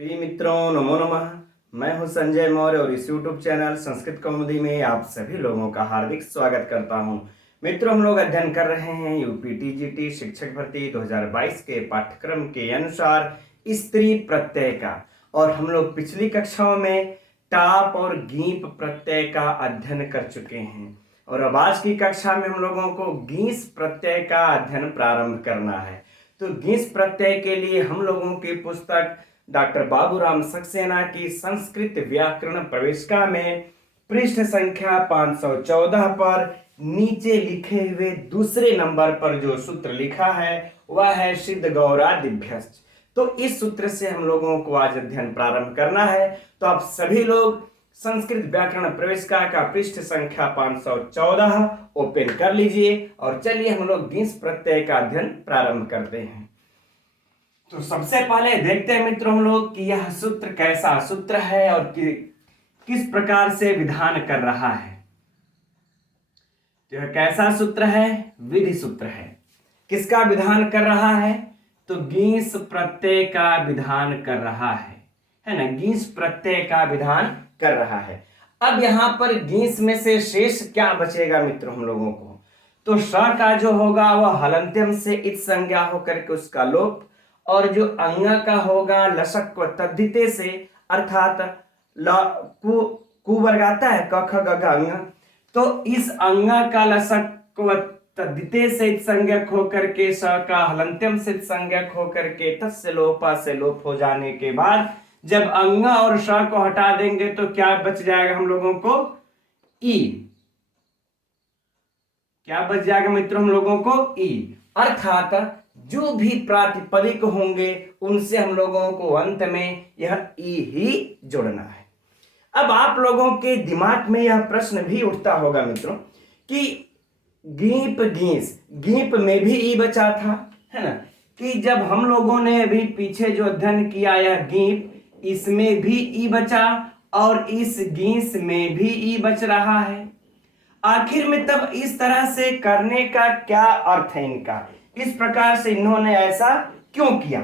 प्रिय मित्रों, नमो नमः। मैं हूं संजय मौर्य और इस YouTube चैनल संस्कृत कौमुदी में आप सभी लोगों का हार्दिक स्वागत करता हूं। मित्रों, हम लोग अध्ययन कर रहे हैं यूपी टीजीटी शिक्षक भर्ती 2022 के पाठ्यक्रम के अनुसार स्त्री प्रत्यय का, और हम लोग पिछली कक्षाओं में टाप और गीप प्रत्यय का अध्ययन कर चुके हैं और अब आज की कक्षा में हम लोगों को गीस प्रत्यय का अध्ययन प्रारंभ करना है। तो गीस प्रत्यय के लिए हम लोगों की पुस्तक डॉक्टर बाबूराम सक्सेना की संस्कृत व्याकरण प्रवेशिका में पृष्ठ संख्या 514 पर नीचे लिखे हुए दूसरे नंबर पर जो सूत्र लिखा है वह है सिद्ध गौरादिभ्यश्च। तो इस सूत्र से हम लोगों को आज अध्ययन प्रारंभ करना है। तो आप सभी लोग संस्कृत व्याकरण प्रवेशिका का पृष्ठ संख्या 514 ओपन कर लीजिए और चलिए हम लोग गीस प्रत्यय का अध्ययन प्रारंभ करते हैं। तो सबसे पहले देखते हैं मित्रों हम लोग कि यह सूत्र कैसा सूत्र है और किस प्रकार से विधान कर रहा है। तो यह कैसा सूत्र है? विधि सूत्र है। किसका विधान कर रहा है? तो गीस प्रत्यय का विधान कर रहा है ना। गीस प्रत्यय का विधान कर रहा है। अब यहां पर गीस में से शेष क्या बचेगा मित्रों हम लोगों को? तो स का जो होगा वह हलंत्यम से इत संज्ञा होकर के उसका लोप, और जो अंग का होगा लसक व तद्धिते से, अर्थात कु वर्ग आता है क ख ग घ अंग, तो इस अंग का लसक व तद्धिते से संज्ञक होकर के स का हलंत्यम से संज्ञक होकर के तस्य लोपा से लोप हो जाने के बाद जब अंग और स को हटा देंगे तो क्या बच जाएगा हम लोगों को? ई। क्या बच जाएगा मित्रों हम लोगों को? ई। अर्थात जो भी प्रातिपदिक होंगे उनसे हम लोगों को अंत में यह ई ही जोड़ना है। अब आप लोगों के दिमाग में यह प्रश्न भी उठता होगा मित्रों कि गीप गीस, गीप में भी ई बचा था, है ना, कि जब हम लोगों ने अभी पीछे जो अध्ययन किया यह गीप, इसमें भी ई बचा और इस गीस में भी ई बच रहा है। आखिर में तब इस तरह से करने का क्या अर्थ है इनका? इस प्रकार से इन्होंने ऐसा क्यों किया?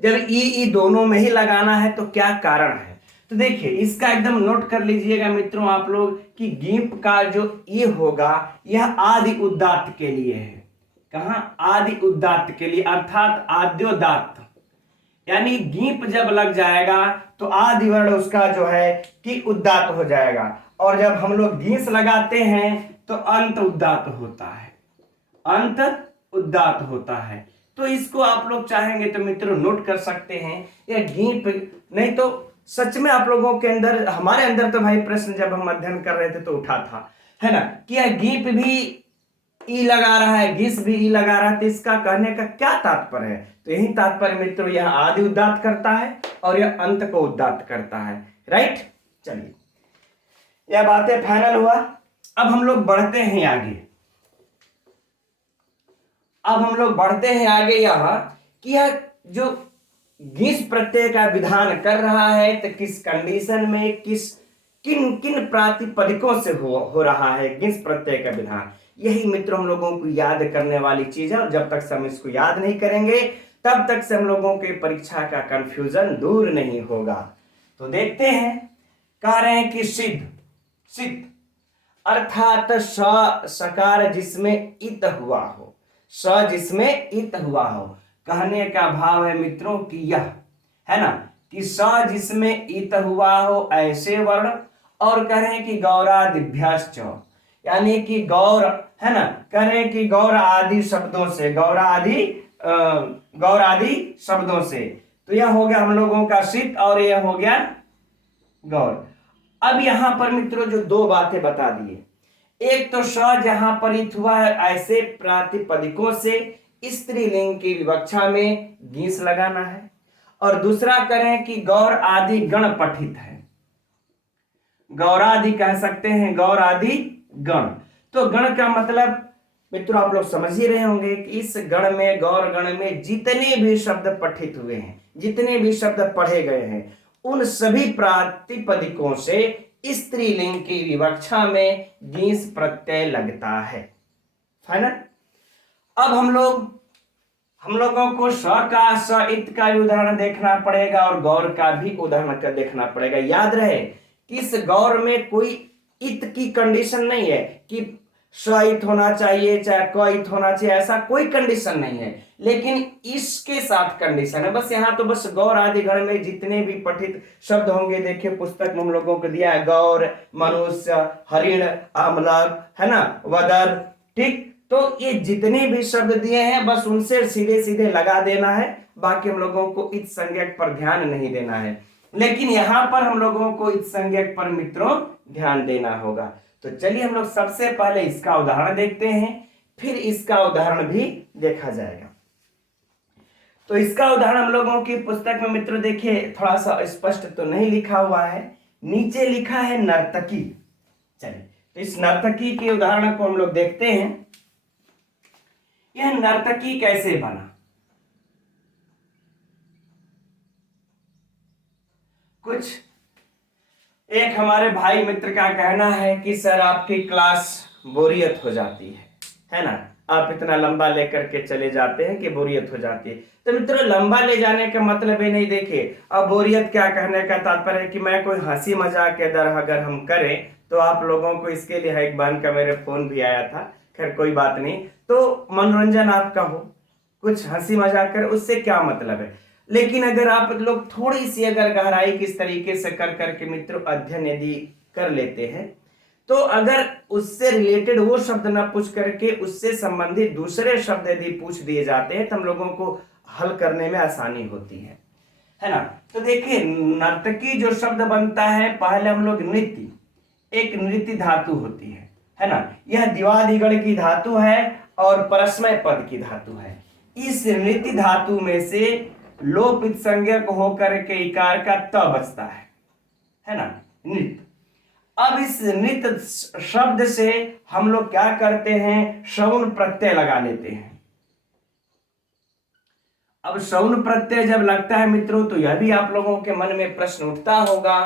जब ई दोनों में ही लगाना है तो क्या कारण है? तो देखिए इसका एकदम नोट कर लीजिएगा मित्रों आप लोग कि गीप का जो ई होगा यह आदि उदात्त के लिए है। कहां? आदि उदात्त के लिए, अर्थात आद्योदात्त, यानी गीप जब लग जाएगा तो आदि वर्ण उसका जो है कि उदात्त हो जाएगा, और जब हम लोग गीस लगाते हैं तो अंत उदात्त होता है, अंत उदात्त होता है। तो इसको आप लोग चाहेंगे तो मित्रों नोट कर सकते हैं। यह गीप नहीं तो सच में आप लोगों के अंदर, हमारे अंदर तो भाई प्रश्न जब हम अध्ययन कर रहे थे तो उठा था, है ना, कि यह गीप भी ई लगा रहा है, गीस भी ई लगा रहा है, तो इसका कहने का क्या तात्पर्य है? तो यही तात्पर्य मित्रों, यह आदि उदात्त करता है और यह अंत को उदात्त करता है। राइट, चलिए यह बातें फाइनल हुआ। अब हम लोग बढ़ते हैं आगे। यहां कि यह जो गीस प्रत्यय का विधान कर रहा है तो किस कंडीशन में, किन किन प्रातिपदिकों से हो रहा है गीस प्रत्यय का विधान, यही मित्रों हम लोगों को याद करने वाली चीज है। और जब तक से हम इसको याद नहीं करेंगे तब तक से हम लोगों के परीक्षा का कंफ्यूजन दूर नहीं होगा। तो देखते हैं, कह रहे हैं कि सिद्ध, सिद्ध अर्थात सकार जिसमें इत हुआ हो, स जिसमें इत हुआ हो। कहने का भाव है मित्रों कि यह है ना कि स जिसमें इत हुआ हो ऐसे वर्ण, और कह रहे हैं कि गौरादिभ्यश्च, यानी कि गौर, है ना, कह रहे हैं कि गौर आदि शब्दों से, गौर आदि शब्दों से। तो यह हो गया हम लोगों का सिद्ध और यह हो गया गौर। अब यहां पर मित्रों जो दो बातें बता दिए, एक तो स जहां पर इत हुआ है ऐसे प्रातिपदिकों से स्त्रीलिंग की विवक्षा में गीस लगाना है, और दूसरा करें कि गौर आदि गण पठित है, गौरादि कह सकते हैं, गौर आदि गण। तो गण का मतलब मित्रों आप लोग समझ ही रहे होंगे कि इस गण में, गौर गण में जितने भी शब्द पठित हुए हैं, जितने भी शब्द पढ़े गए हैं, उन सभी प्रातिपदिकों से स्त्रीलिंग की विवक्षा में गीस प्रत्यय लगता है। फाइनल। अब हम लोग हम लोगों को स का, स, इत का भी उदाहरण देखना पड़ेगा और गौर का भी उदाहरण का देखना पड़ेगा। याद रहे कि इस गौर में कोई इत की कंडीशन नहीं है कि स इत होना चाहिए चाहे क इत होना चाहिए, ऐसा कोई कंडीशन नहीं है, लेकिन इसके साथ कंडीशन है। बस यहाँ तो बस गौर आदि गण में जितने भी पठित शब्द होंगे, देखिए पुस्तक में हम लोगों को दिया है गौर, मनुष्य, हरिण, अमलक, है ना, वदर, ठीक। तो ये जितने भी शब्द दिए हैं बस उनसे सीधे सीधे लगा देना है, बाकी हम लोगों को इत संज्ञक पर ध्यान नहीं देना है। लेकिन यहां पर हम लोगों को इत संज्ञक पर मित्रों ध्यान देना होगा। तो चलिए हम लोग सबसे पहले इसका उदाहरण देखते हैं, फिर इसका उदाहरण भी देखा जाएगा। तो इसका उदाहरण हम लोगों की पुस्तक में मित्रों देखिए थोड़ा सा स्पष्ट तो नहीं लिखा हुआ है, नीचे लिखा है नर्तकी। चलिए तो इस नर्तकी के उदाहरण को हम लोग देखते हैं। यह नर्तकी कैसे बना? कुछ एक हमारे भाई मित्र का कहना है कि सर आपकी क्लास बोरियत हो जाती है ना, आप इतना लंबा लेकर के चले जाते हैं कि बोरियत हो जाती है। तो मित्रों लंबा ले जाने का मतलब ये नहीं, देखिए अब बोरियत क्या कहने का तात्पर्य है कि मैं कोई हंसी मजाक के दर अगर हम करें तो आप लोगों को इसके लिए एक बहन का मेरे फोन भी आया था, खैर कोई बात नहीं, तो मनोरंजन आपका हो, कुछ हंसी मजाक कर, उससे क्या मतलब है। लेकिन अगर आप लोग थोड़ी सी अगर गहराई किस तरीके से कर करके मित्रों अध्ययन यदि कर लेते हैं तो अगर उससे रिलेटेड वो शब्द ना पूछ करके उससे संबंधित दूसरे शब्द यदि पूछ दिए जाते हैं तो हम लोगों को हल करने में आसानी होती है ना। तो देखिए नर्तकी जो शब्द बनता है, पहले हम लोग नृत्य, एक नृत्य धातु होती है ना, यह दिवादिगण की धातु है और परस्मय पद की धातु है। इस नृत्य धातु में से लोपित संज्ञक होकर के इकार का त बचता है ना, नृत्य। अब इस नृत्य शब्द से हम लोग क्या करते हैं, श्रवण प्रत्यय लगा लेते हैं। अब श्रवण प्रत्यय जब लगता है मित्रों तो यह भी आप लोगों के मन में प्रश्न उठता होगा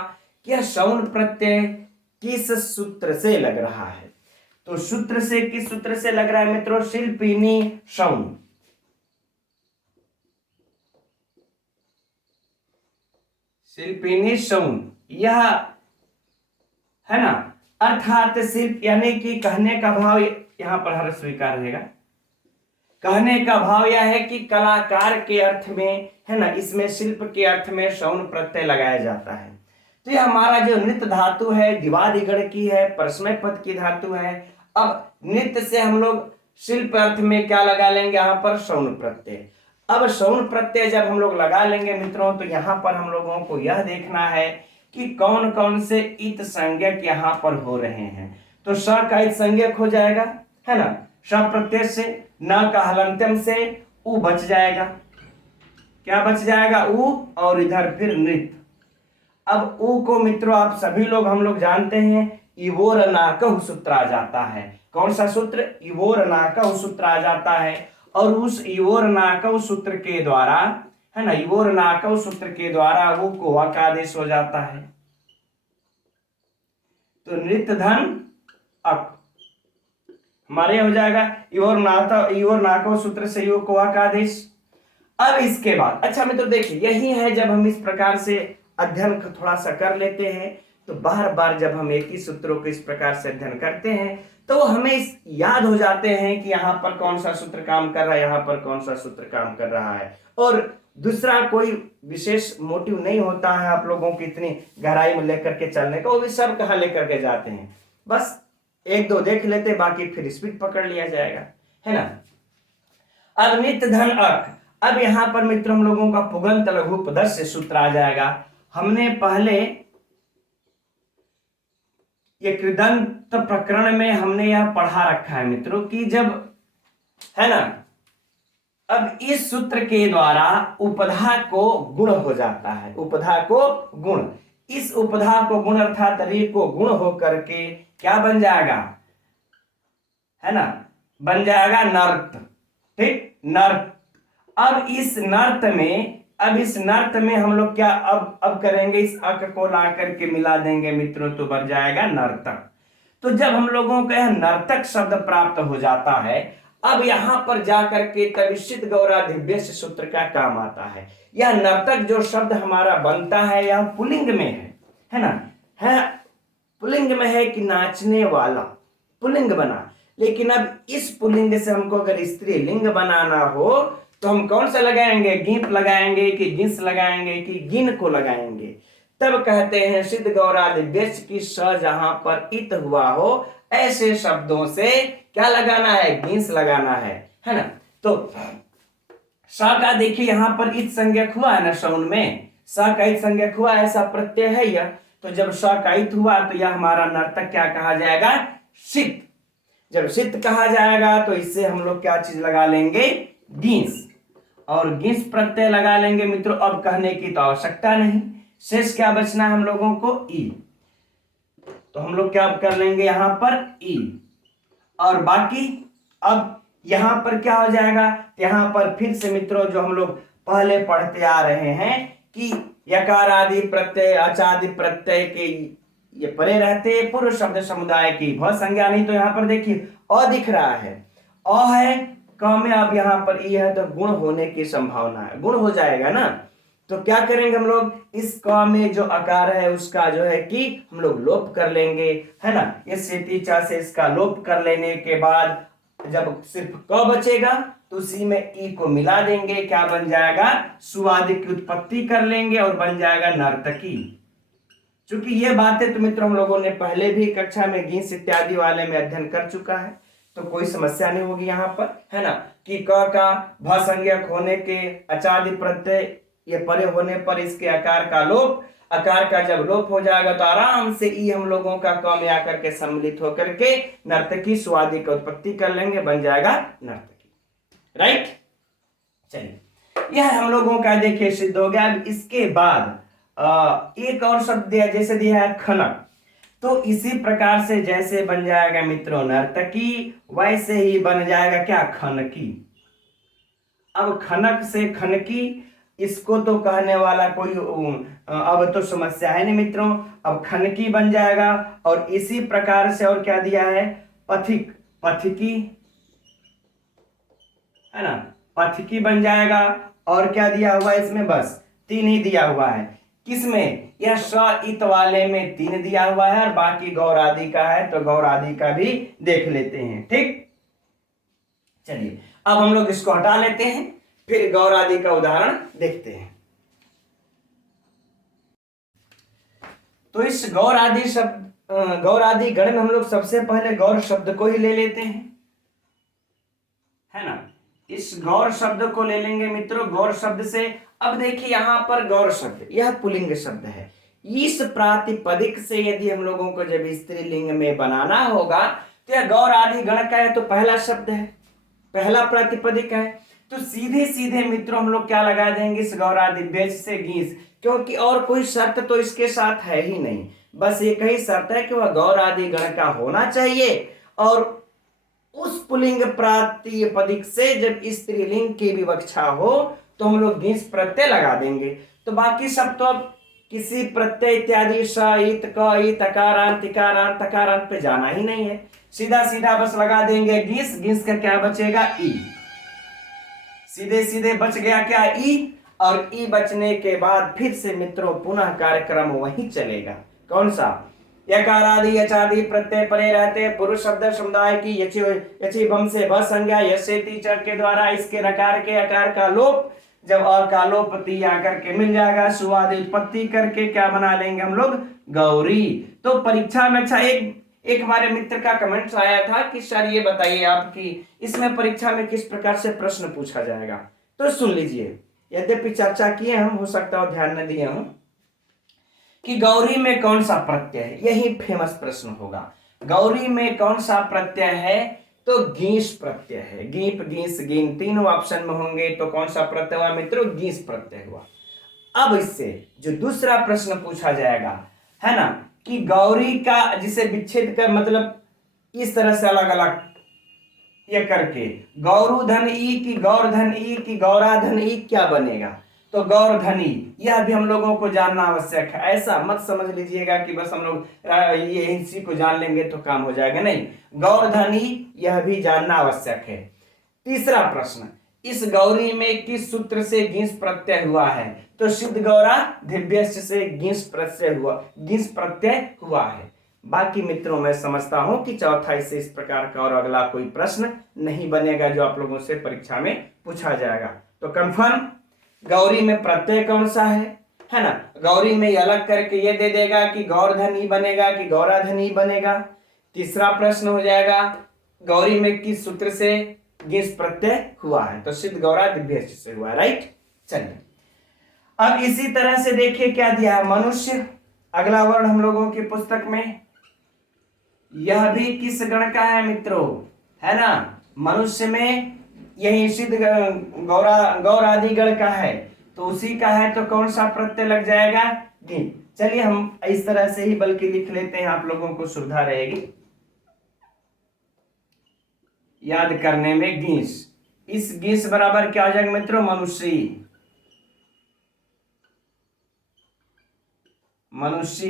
कि यह श्रवण प्रत्यय किस सूत्र से लग रहा है। तो सूत्र से, किस सूत्र से लग रहा है मित्रों, शिल्पिनी श्रवण, शिल्पिनी श्रवण, यह है ना, अर्थात शिल्प यानी कि कहने का भाव यहां पर हर स्वीकार रहेगा। कहने का भाव यह है कि कलाकार के अर्थ में, है ना, इसमें शिल्प के अर्थ में श्रवण प्रत्यय लगाया जाता है। तो यह हमारा जो नृत्य धातु है दिवादिगण की है, परस्मय पद की धातु है। अब नृत्य से हम लोग शिल्प अर्थ में क्या लगा लेंगे, यहां पर श्रवण प्रत्यय। अब श्रवण प्रत्यय जब हम लोग लगा लेंगे मित्रों तो यहां पर हम लोगों को यह देखना है कि कौन कौन से इत संज्ञक यहां पर हो रहे हैं। तो स का इत संज्ञक हो जाएगा, है ना, स प्रत्यय से, न का हलंत्यम से उ बच जाएगा। क्या बच जाएगा, उ, और इधर फिर नृत्य। अब उ को मित्रों आप सभी लोग हम लोग जानते हैं इवोर नाकह सूत्र आ जाता है। कौन सा सूत्र, इवोर नाकह सूत्र आ जाता है। और उस इवोर नाकह सूत्र के द्वारा, है ना, इवोर नाकह सूत्र के द्वारा वो को आदेश हो जाता है। तो नृत्य धन अक हमारे हो जाएगा इवोर नाकह सूत्र से यो को आदेश। अब इसके बाद अच्छा मित्रों देखिए यही है, जब हम इस प्रकार से अध्ययन थोड़ा सा कर लेते हैं तो बार बार जब हम एक ही सूत्रों को इस प्रकार से अध्ययन करते हैं तो हमें इस याद हो जाते हैं कि यहाँ पर कौन सा सूत्र काम कर रहा है, यहाँ पर कौन सा सूत्र काम कर रहा है। और दूसरा कोई विशेष मोटिव नहीं होता है आप लोगों की इतनी गहराई में लेकर के चलने का, वो भी सब कहाँ लेकर के जाते हैं, बस एक दो देख लेते बाकी फिर स्पीड पकड़ लिया जाएगा, है ना। अब नित्य धन अर्थ, अब यहां पर मित्र हम लोगों का पुगंत लघु पदस्य सूत्र आ जाएगा। हमने पहले ये कृदंत प्रकरण में हमने यह पढ़ा रखा है मित्रों कि जब, है ना, अब इस सूत्र के द्वारा उपधा को गुण हो जाता है, उपधा को गुण, इस उपधा को गुण अर्थात रे को गुण होकर के क्या बन जाएगा, है ना, बन जाएगा नर्त, ठीक, नर्त। अब इस नर्त में हम लोग क्या अब करेंगे, इस अक को ला करके मिला देंगे मित्रों तो बन जाएगा नर्तक। तो जब हम लोगों को यह नर्तक शब्द प्राप्त हो जाता है, अब यहां पर जाकर के तब सिद्ध गौरादिभ्यस्य सूत्र का काम आता है। यह नर्तक जो शब्द हमारा बनता है यह पुल्लिंग में है ना, है पुल्लिंग में है कि नाचने वाला, पुल्लिंग बना। लेकिन अब इस पुल्लिंग से हमको अगर स्त्रीलिंग बनाना हो तो हम कौन सा लगाएंगे, गीप लगाएंगे कि गिंस लगाएंगे कि गिन को लगाएंगे। तब कहते हैं सिद्ध गौरादिभ्यस्य की स जहां पर इत हुआ हो ऐसे शब्दों से क्या लगाना है, गिंस लगाना है ना। तो स का देखिए यहां पर इत संज्ञक हुआ है ना, सौन में स का इत संज्ञक हुआ, ऐसा प्रत्यय है यह। तो जब स का इत हुआ तो यह हमारा नर्तक क्या कहा जाएगा, सित। जब सित कहा जाएगा तो इससे हम लोग क्या चीज लगा लेंगे, गिंस, और गिंस प्रत्यय लगा लेंगे मित्रों। अब कहने की तो आवश्यकता नहीं, शेष क्या बचना है हम लोगों को, ई। तो हम लोग क्या कर लेंगे यहां पर ई, और बाकी अब यहां पर क्या हो जाएगा, यहां पर फिर से मित्रों जो हम लोग पहले पढ़ते आ रहे हैं कि यकार आदि प्रत्यय अचादि प्रत्यय के ये परे रहते पूर्व शब्द समुदाय की भ संज्ञा नहीं। तो यहां पर देखिए अ दिख रहा है, अ है क में, अब यहां पर ई है तो गुण होने की संभावना है, गुण हो जाएगा ना। तो क्या करेंगे हम लोग, इस क में जो आकार है उसका जो है कि हम लोग लोप कर लेंगे, है ना। इस चा से इसका लोप कर लेने के बाद जब सिर्फ क बचेगा तो उसी में ई को मिला देंगे, क्या बन जाएगा, सुआदि की उत्पत्ति कर लेंगे और बन जाएगा नर्तकी। चूंकि ये बातें तो मित्रों हम लोगों ने पहले भी कक्षा में गिंस इत्यादि वाले में अध्ययन कर चुका है, तो कोई समस्या नहीं होगी यहाँ पर, है ना। कि क का भ संज्ञक होने के अचादि प्रत्यय ये परे होने पर इसके आकार का लोप, आकार का जब लोप हो जाएगा तो आराम से ई हम लोगों का क में आकर के सम्मिलित होकर के नर्तकी सुआदि का उत्पत्ति कर लेंगे, बन जाएगा नर्तकी, राइट। चलिए यह हम लोगों का देखिए सिद्ध हो गया। अब इसके बाद एक और शब्द दिया, जैसे दिया है खनक, तो इसी प्रकार से जैसे बन जाएगा मित्रों नर्तकी वैसे ही बन जाएगा क्या, खनकी। अब खनक से खनकी, इसको तो कहने वाला कोई अब तो समस्या है नहीं मित्रों। अब खनकी बन जाएगा, और इसी प्रकार से और क्या दिया है, पथिक, पथिकी, है ना, पथिकी बन जाएगा। और क्या दिया हुआ है इसमें, बस 3 ही दिया हुआ है। किसमें, यह स इत वाले में 3 दिया हुआ है, और बाकी गौर आदि का है तो गौर आदि का भी देख लेते हैं, ठीक। चलिए अब हम लोग इसको हटा लेते हैं, फिर गौर आदि का उदाहरण देखते हैं। तो इस गौर आदि शब्द गौर आदि गण में हम लोग सबसे पहले गौर शब्द को ही ले लेते हैं, है ना। इस गौर शब्द को ले लेंगे मित्रों, गौर शब्द से। अब देखिए यहां पर गौर शब्द यह पुल्लिंग शब्द है। इस प्रातिपदिक से यदि हम लोगों को जब स्त्रीलिंग में बनाना होगा तो यह गौर आदि गण का है, तो पहला शब्द है, पहला प्रातिपदिक है, तो सीधे सीधे मित्रों हम लोग क्या लगा देंगे, इस गौर आदिभ्यस्य से गिंस, क्योंकि और कोई शर्त तो इसके साथ है ही नहीं, बस एक ही शर्त है कि वह गौर आदि गण का होना चाहिए, और उस पुल्लिंग प्रातिपदिक से जब स्त्रीलिंग की विवक्षा हो तो हम लोग गिंस प्रत्यय लगा देंगे। तो बाकी सब तो अब किसी प्रत्यय इत्यादि स इत क इत अकारांत इकारांत तकारांत पे जाना ही नहीं है, सीधा सीधा बस लगा देंगे गिंस, गिंस का क्या बचेगा, ई, सीधे सीधे बच गया क्या, ई। और ई बचने के बाद फिर से मित्रों पुनः कार्यक्रम वही चलेगा, कौन सा, यकार आदि यचादि प्रत्यय परे रहते पुरुष शब्द समुदाय की यचि बम से भ संज्ञा यशेति च के द्वारा इसके रकार के आकार का लोप, जब और का लोप ती आकर के मिल जाएगा, सुआदि उत्पत्ति करके क्या बना लेंगे हम लोग, गौरी। तो परीक्षा में अच्छा एक हमारे मित्र का कमेंट आया था कि सर ये बताइए आपकी इसमें परीक्षा में किस प्रकार से प्रश्न पूछा जाएगा, तो सुन लीजिए। यद्यपि चर्चा किए हम, हो सकता है ध्यान न दिए हूं, कि गौरी में कौन सा प्रत्यय है, यही फेमस प्रश्न होगा। गौरी में कौन सा प्रत्यय है, तो गीस प्रत्यय है, गीप गीस गिन तीनों ऑप्शन में होंगे, तो कौन सा प्रत्यय हुआ मित्रों, गीस प्रत्यय हुआ। अब इससे जो दूसरा प्रश्न पूछा जाएगा, है ना, कि गौरी का जिसे विच्छेद कर, मतलब इस तरह से अलग अलग ये करके गौरुधन ई की गौरधन ई की गौराधन ई क्या बनेगा, तो गौरधनी, यह भी हम लोगों को जानना आवश्यक है। ऐसा मत समझ लीजिएगा कि बस हम लोग ये इसी को जान लेंगे तो काम हो जाएगा, नहीं, गौरधनी यह भी जानना आवश्यक है। तीसरा प्रश्न, इस गौरी में किस सूत्र से गीस प्रत्यय हुआ है? तो सिद्ध गौरा दिव्यस्य से गीस प्रत्यय हुआ है। बाकी मित्रों मैं समझता हूं कि चौथा इससे इस प्रकार का और अगला कोई प्रश्न नहीं बनेगा जो आप लोगों से परीक्षा में पूछा जाएगा। तो कंफर्म, गौरी में प्रत्यय कौन सा है ना? गौरी में अलग करके ये दे देगा कि गौरधनी बनेगा कि गौराधनी बनेगा। तीसरा प्रश्न हो जाएगा, गौरी में किस सूत्र से गीस प्रत्यय हुआ है? तो सिद्ध गौरा दिव्यस्य से हुआ है, राइट। चलिए अब इसी तरह से देखिए क्या दिया है, मनुष्य, अगला वर्ण हम लोगों की पुस्तक में, यह भी किस गण का है मित्रों? है ना, मनुष्य में यही सिद्ध गौर आदि गण का है, तो उसी का है, तो कौन सा प्रत्यय लग जाएगा? गी। चलिए हम इस तरह से ही बल्कि लिख लेते हैं, आप लोगों को सुविधा रहेगी याद करने में। गीस, इस गीस बराबर क्या हो जाएगा मित्रों? मनुष्य, मनुष्य,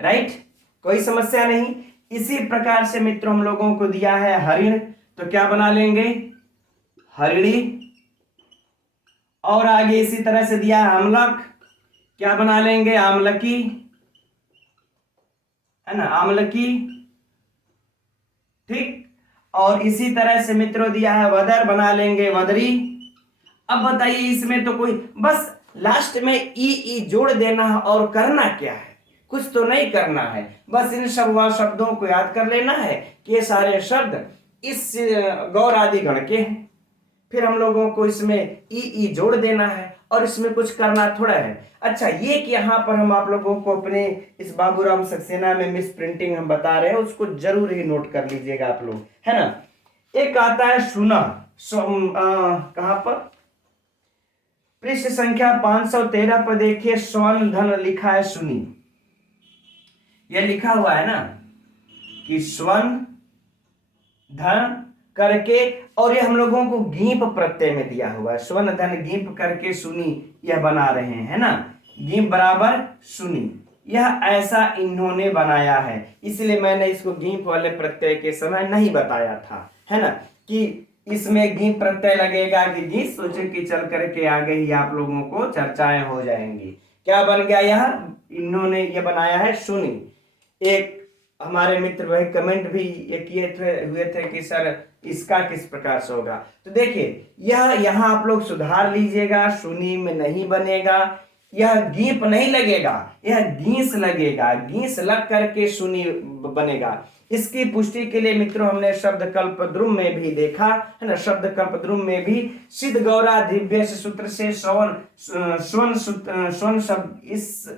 राइट, कोई समस्या नहीं। इसी प्रकार से मित्रों हम लोगों को दिया है हरिण, तो क्या बना लेंगे? हरिणी। और आगे इसी तरह से दिया है अमलक, क्या बना लेंगे? आमलकी, है ना, आमलकी, ठीक। और इसी तरह से मित्रों दिया है वदर, बना लेंगे वदरी। अब बताइए इसमें तो कोई, बस लास्ट में ई जोड़ देना है, और करना क्या है? कुछ तो नहीं करना है, बस इन सब शब्दों को याद कर लेना है कि ये सारे शब्द इस गौर आदि गण के हैं। फिर हम लोगों को इसमें ई जोड़ देना है, और इसमें कुछ करना थोड़ा है। अच्छा, ये कि यहाँ पर हम आप लोगों को अपने इस बाबूराम सक्सेना में मिस प्रिंटिंग हम बता रहे हैं, उसको जरूर ही नोट कर लीजिएगा आप लोग, है ना। एक आता है सुना, कहां पर? पृष्ठ संख्या 513 पर देखिए, स्वर्ण धन लिखा है सुनी, यह लिखा हुआ है ना कि स्वर्ण धन करके, और ये हम लोगों को गीप प्रत्यय में दिया हुआ है, स्वर्ण धन गीप करके सुनी, यह बना रहे हैं, है ना, गीप बराबर सुनी, यह ऐसा इन्होंने बनाया है। इसलिए मैंने इसको गीप वाले प्रत्यय के समय नहीं बताया था, है ना, कि इसमें गीप प्रत्यय लगेगा कि गीत, सोचे कि चल करके आगे ही आप लोगों को चर्चाएं हो जाएंगी। क्या बन गया? यह इन्होंने ये बनाया है सुनी। एक हमारे मित्र वही कमेंट भी ये किए हुए थे कि सर इसका किस प्रकार से होगा। तो देखिए यह यहाँ आप लोग सुधार लीजिएगा, सुनी में नहीं बनेगा, यह गीप नहीं लगेगा, यह गीस लगेगा, गीस लग करके सुनी बनेगा। इसकी पुष्टि के लिए मित्रों हमने शब्द कल्पद्रुम में भी देखा, है ना, शब्द कल्पद्रुम में भी सिद्ध गौरा दिव्य सूत्र से स्वर्ण शब्द, इस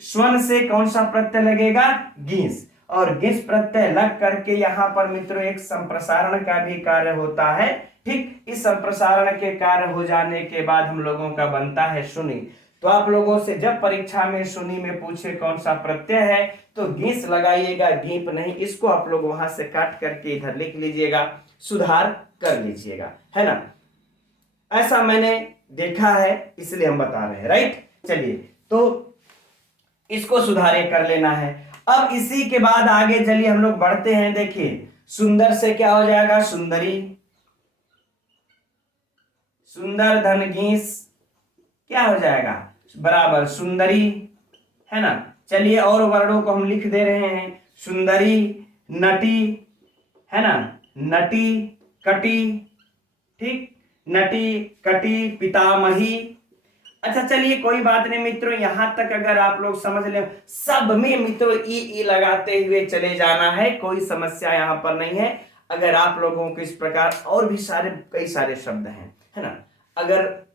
स्वर्ण से कौन सा प्रत्यय लगेगा? गीस, और गीस प्रत्यय लग करके यहाँ पर मित्रों एक संप्रसारण का भी कार्य होता है, ठीक। इस संप्रसारण के कार्य हो जाने के बाद हम लोगों का बनता है सुनी। तो आप लोगों से जब परीक्षा में सुनी में पूछे कौन सा प्रत्यय है, तो गीस लगाइएगा, गीप नहीं। इसको आप लोग वहां से काट करके इधर लिख लीजिएगा, सुधार कर लीजिएगा, है ना। ऐसा मैंने देखा है इसलिए हम बता रहे हैं, राइट। चलिए तो इसको सुधारे कर लेना है। अब इसी के बाद आगे चलिए हम लोग बढ़ते हैं। देखिए सुंदर से क्या हो जाएगा? सुंदरी, सुंदर धन गीस क्या हो जाएगा? बराबर सुंदरी, है ना। चलिए और वर्णों को हम लिख दे रहे हैं, सुंदरी, नटी, है ना, नटी, कटी, ठीक, नटी, कटी, पितामही। अच्छा चलिए कोई बात नहीं मित्रों, यहां तक अगर आप लोग समझ ले, सब में मित्रों ई लगाते हुए चले जाना है, कोई समस्या यहां पर नहीं है। अगर आप लोगों को इस प्रकार और भी सारे कई सारे शब्द हैं, है ना, अगर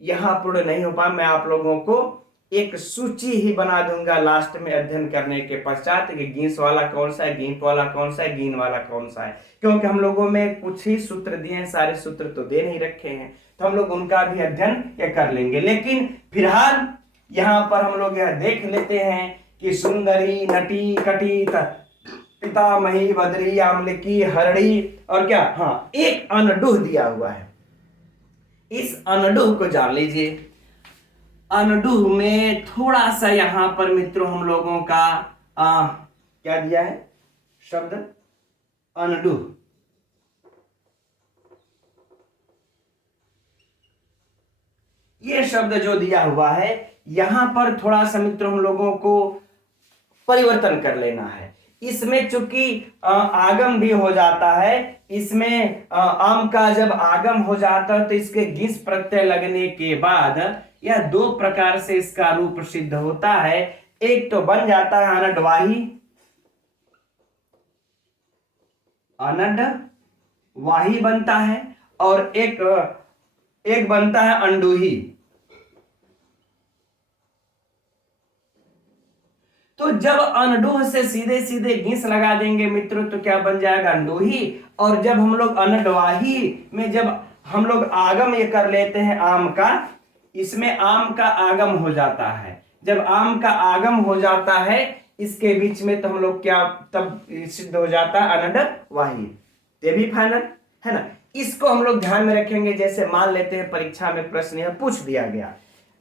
यहां पूर्ण नहीं हो पाए, मैं आप लोगों को एक सूची ही बना दूंगा लास्ट में अध्ययन करने के पश्चात कि गीस वाला कौन सा है, गीप वाला कौन सा है, गीन वाला कौन सा है। क्योंकि हम लोगों में कुछ ही सूत्र दिए हैं, सारे सूत्र तो दे नहीं रखे हैं, तो हम लोग उनका भी अध्ययन ये कर लेंगे। लेकिन फिलहाल यहाँ पर हम लोग यह देख लेते हैं कि सुंदरी, नटी, कटी, पितामही, बदरी, आमलकी, हरड़ी, और क्या, हाँ एक अनडुह दिया हुआ है। इस अनडुह को जान लीजिए। अनडुह में थोड़ा सा यहां पर मित्रों हम लोगों का क्या दिया है शब्द? अनडुह, ये शब्द जो दिया हुआ है यहां पर थोड़ा सा मित्रों हम लोगों को परिवर्तन कर लेना है। इसमें चूंकि आगम भी हो जाता है, इसमें आम का जब आगम हो जाता है तो इसके गिस प्रत्यय लगने के बाद यह दो प्रकार से इसका रूप सिद्ध होता है। एक तो बन जाता है अनडवाही, अनडवाही बनता है, और एक बनता है अंडूही। तो जब अनडूह से सीधे सीधे घिस लगा देंगे मित्रों तो क्या बन जाएगा अंडूही। और जब हम लोग अनडवाही में जब हम लोग आगम ये कर लेते हैं आम का, इसमें आम का आगम हो जाता है। जब आम का आगम हो जाता है इसके बीच में तो हम लोग क्या तब सिद्ध हो जाता है अनडवाही। ये भी फाइनल है ना। इसको हम लोग ध्यान में रखेंगे। जैसे मान लेते हैं परीक्षा में प्रश्न यह पूछ दिया गया,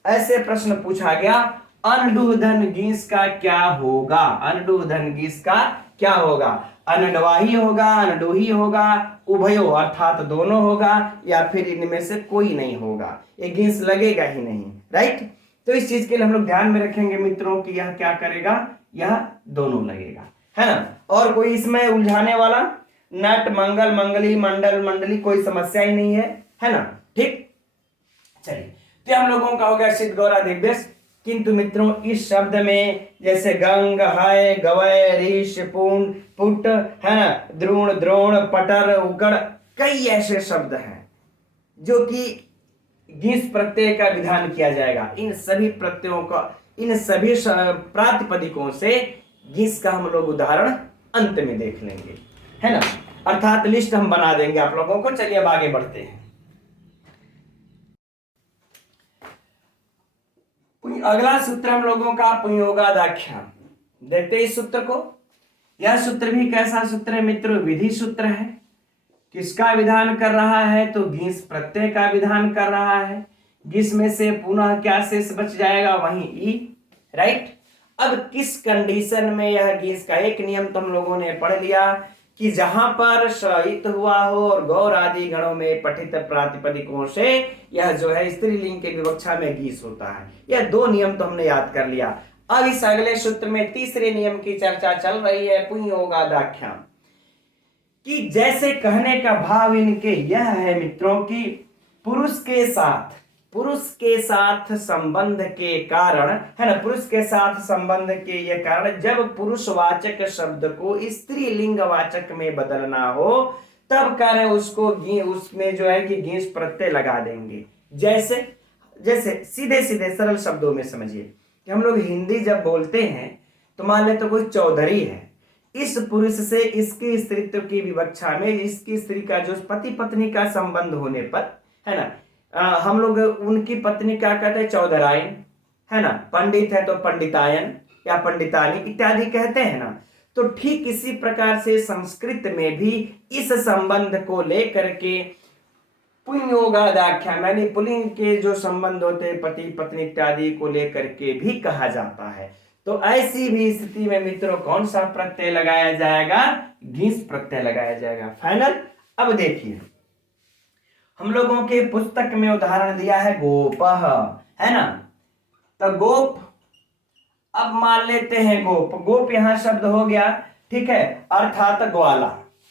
ऐसे प्रश्न पूछा गया अनडूह धन गीस का क्या होगा, अनडूह धन गीस का क्या होगा। अनडवाही होगा, अनडूही होगा, उभयो अर्थात दोनों होगा, या फिर इनमें से कोई नहीं होगा, ये गीस लगेगा ही नहीं। राइट, तो इस चीज के लिए हम लोग ध्यान में रखेंगे मित्रों कि यह क्या करेगा, यह दोनों लगेगा, है ना। और कोई इसमें उलझाने वाला नट मंगल मंगली मंडल मंडली कोई समस्या ही नहीं है ना। ठीक, चलिए तो हम लोगों का हो गया सिद्ध गौरा दिव्यस। किंतु मित्रों इस शब्द में जैसे गंग, हय, गवय, ऋष, पुण्य, पुट, है ना, द्रोण, द्रोण, पटर, उकड़, कई ऐसे शब्द हैं जो कि गिस प्रत्यय का विधान किया जाएगा। इन सभी प्रत्ययों का, इन सभी प्रातिपदिकों से गिस का हम लोग उदाहरण अंत में देख लेंगे, है ना। अर्थात लिस्ट हम बना देंगे आप लोगों को। चलिए अब आगे बढ़ते हैं। अगला सूत्र हम लोगों का पुंयोगादाख्यान। देखते हैं इस सूत्र को। यह सूत्र भी कैसा सूत्र है मित्रों, विधि सूत्र है। किसका विधान कर रहा है, तो गिस प्रत्यय का विधान कर रहा है। गिस में से पुनः क्या शेष बच जाएगा, वहीं ई। राइट, अब किस कंडीशन में यह गिस का, एक नियम तो हम लोगों ने पढ़ लिया कि जहां पर शयित हुआ हो और गौर आदि गणों में पठित प्रातिपदिकों से यह जो है स्त्रीलिंग के विवक्षा में गीस होता है। यह दो नियम तो हमने याद कर लिया। अब इस अगले सूत्र में तीसरे नियम की चर्चा चल रही है, पुंयोगादाख्यान, कि जैसे कहने का भाव इनके यह है मित्रों कि पुरुष के साथ संबंध के कारण, है ना, पुरुष के साथ संबंध के ये कारण जब पुरुषवाचक शब्द को स्त्रीलिंग वाचक में बदलना हो तब कह रहे उसको उसमें जो है कि गीस प्रत्यय लगा देंगे। जैसे सीधे सीधे सरल शब्दों में समझिए कि हम लोग हिंदी जब बोलते हैं तो मान ले तो कोई चौधरी है, इस पुरुष से इसकी स्त्रीत्व की विवक्षा में इसकी स्त्री का जो पति पत्नी का संबंध होने पर, है ना, हम लोग उनकी पत्नी क्या कहते हैं, चौधरायन, है ना, पंडित है तो पंडितायन या पंडितानी इत्यादि कहते हैं ना। तो ठीक इसी प्रकार से संस्कृत में भी इस संबंध को लेकर के पुंयोगादाख्या यानी पुल्लिंग के जो संबंध होते हैं पति पत्नी इत्यादि को लेकर के भी कहा जाता है। तो ऐसी भी स्थिति में मित्रों कौन सा प्रत्यय लगाया जाएगा, घिस प्रत्यय लगाया जाएगा। फाइनल। अब देखिए हम लोगों के पुस्तक में उदाहरण दिया है गोपः, है ना, तो गोप, अब मान लेते हैं गोप यहां शब्द हो गया, ठीक है, अर्थात ग्वाला,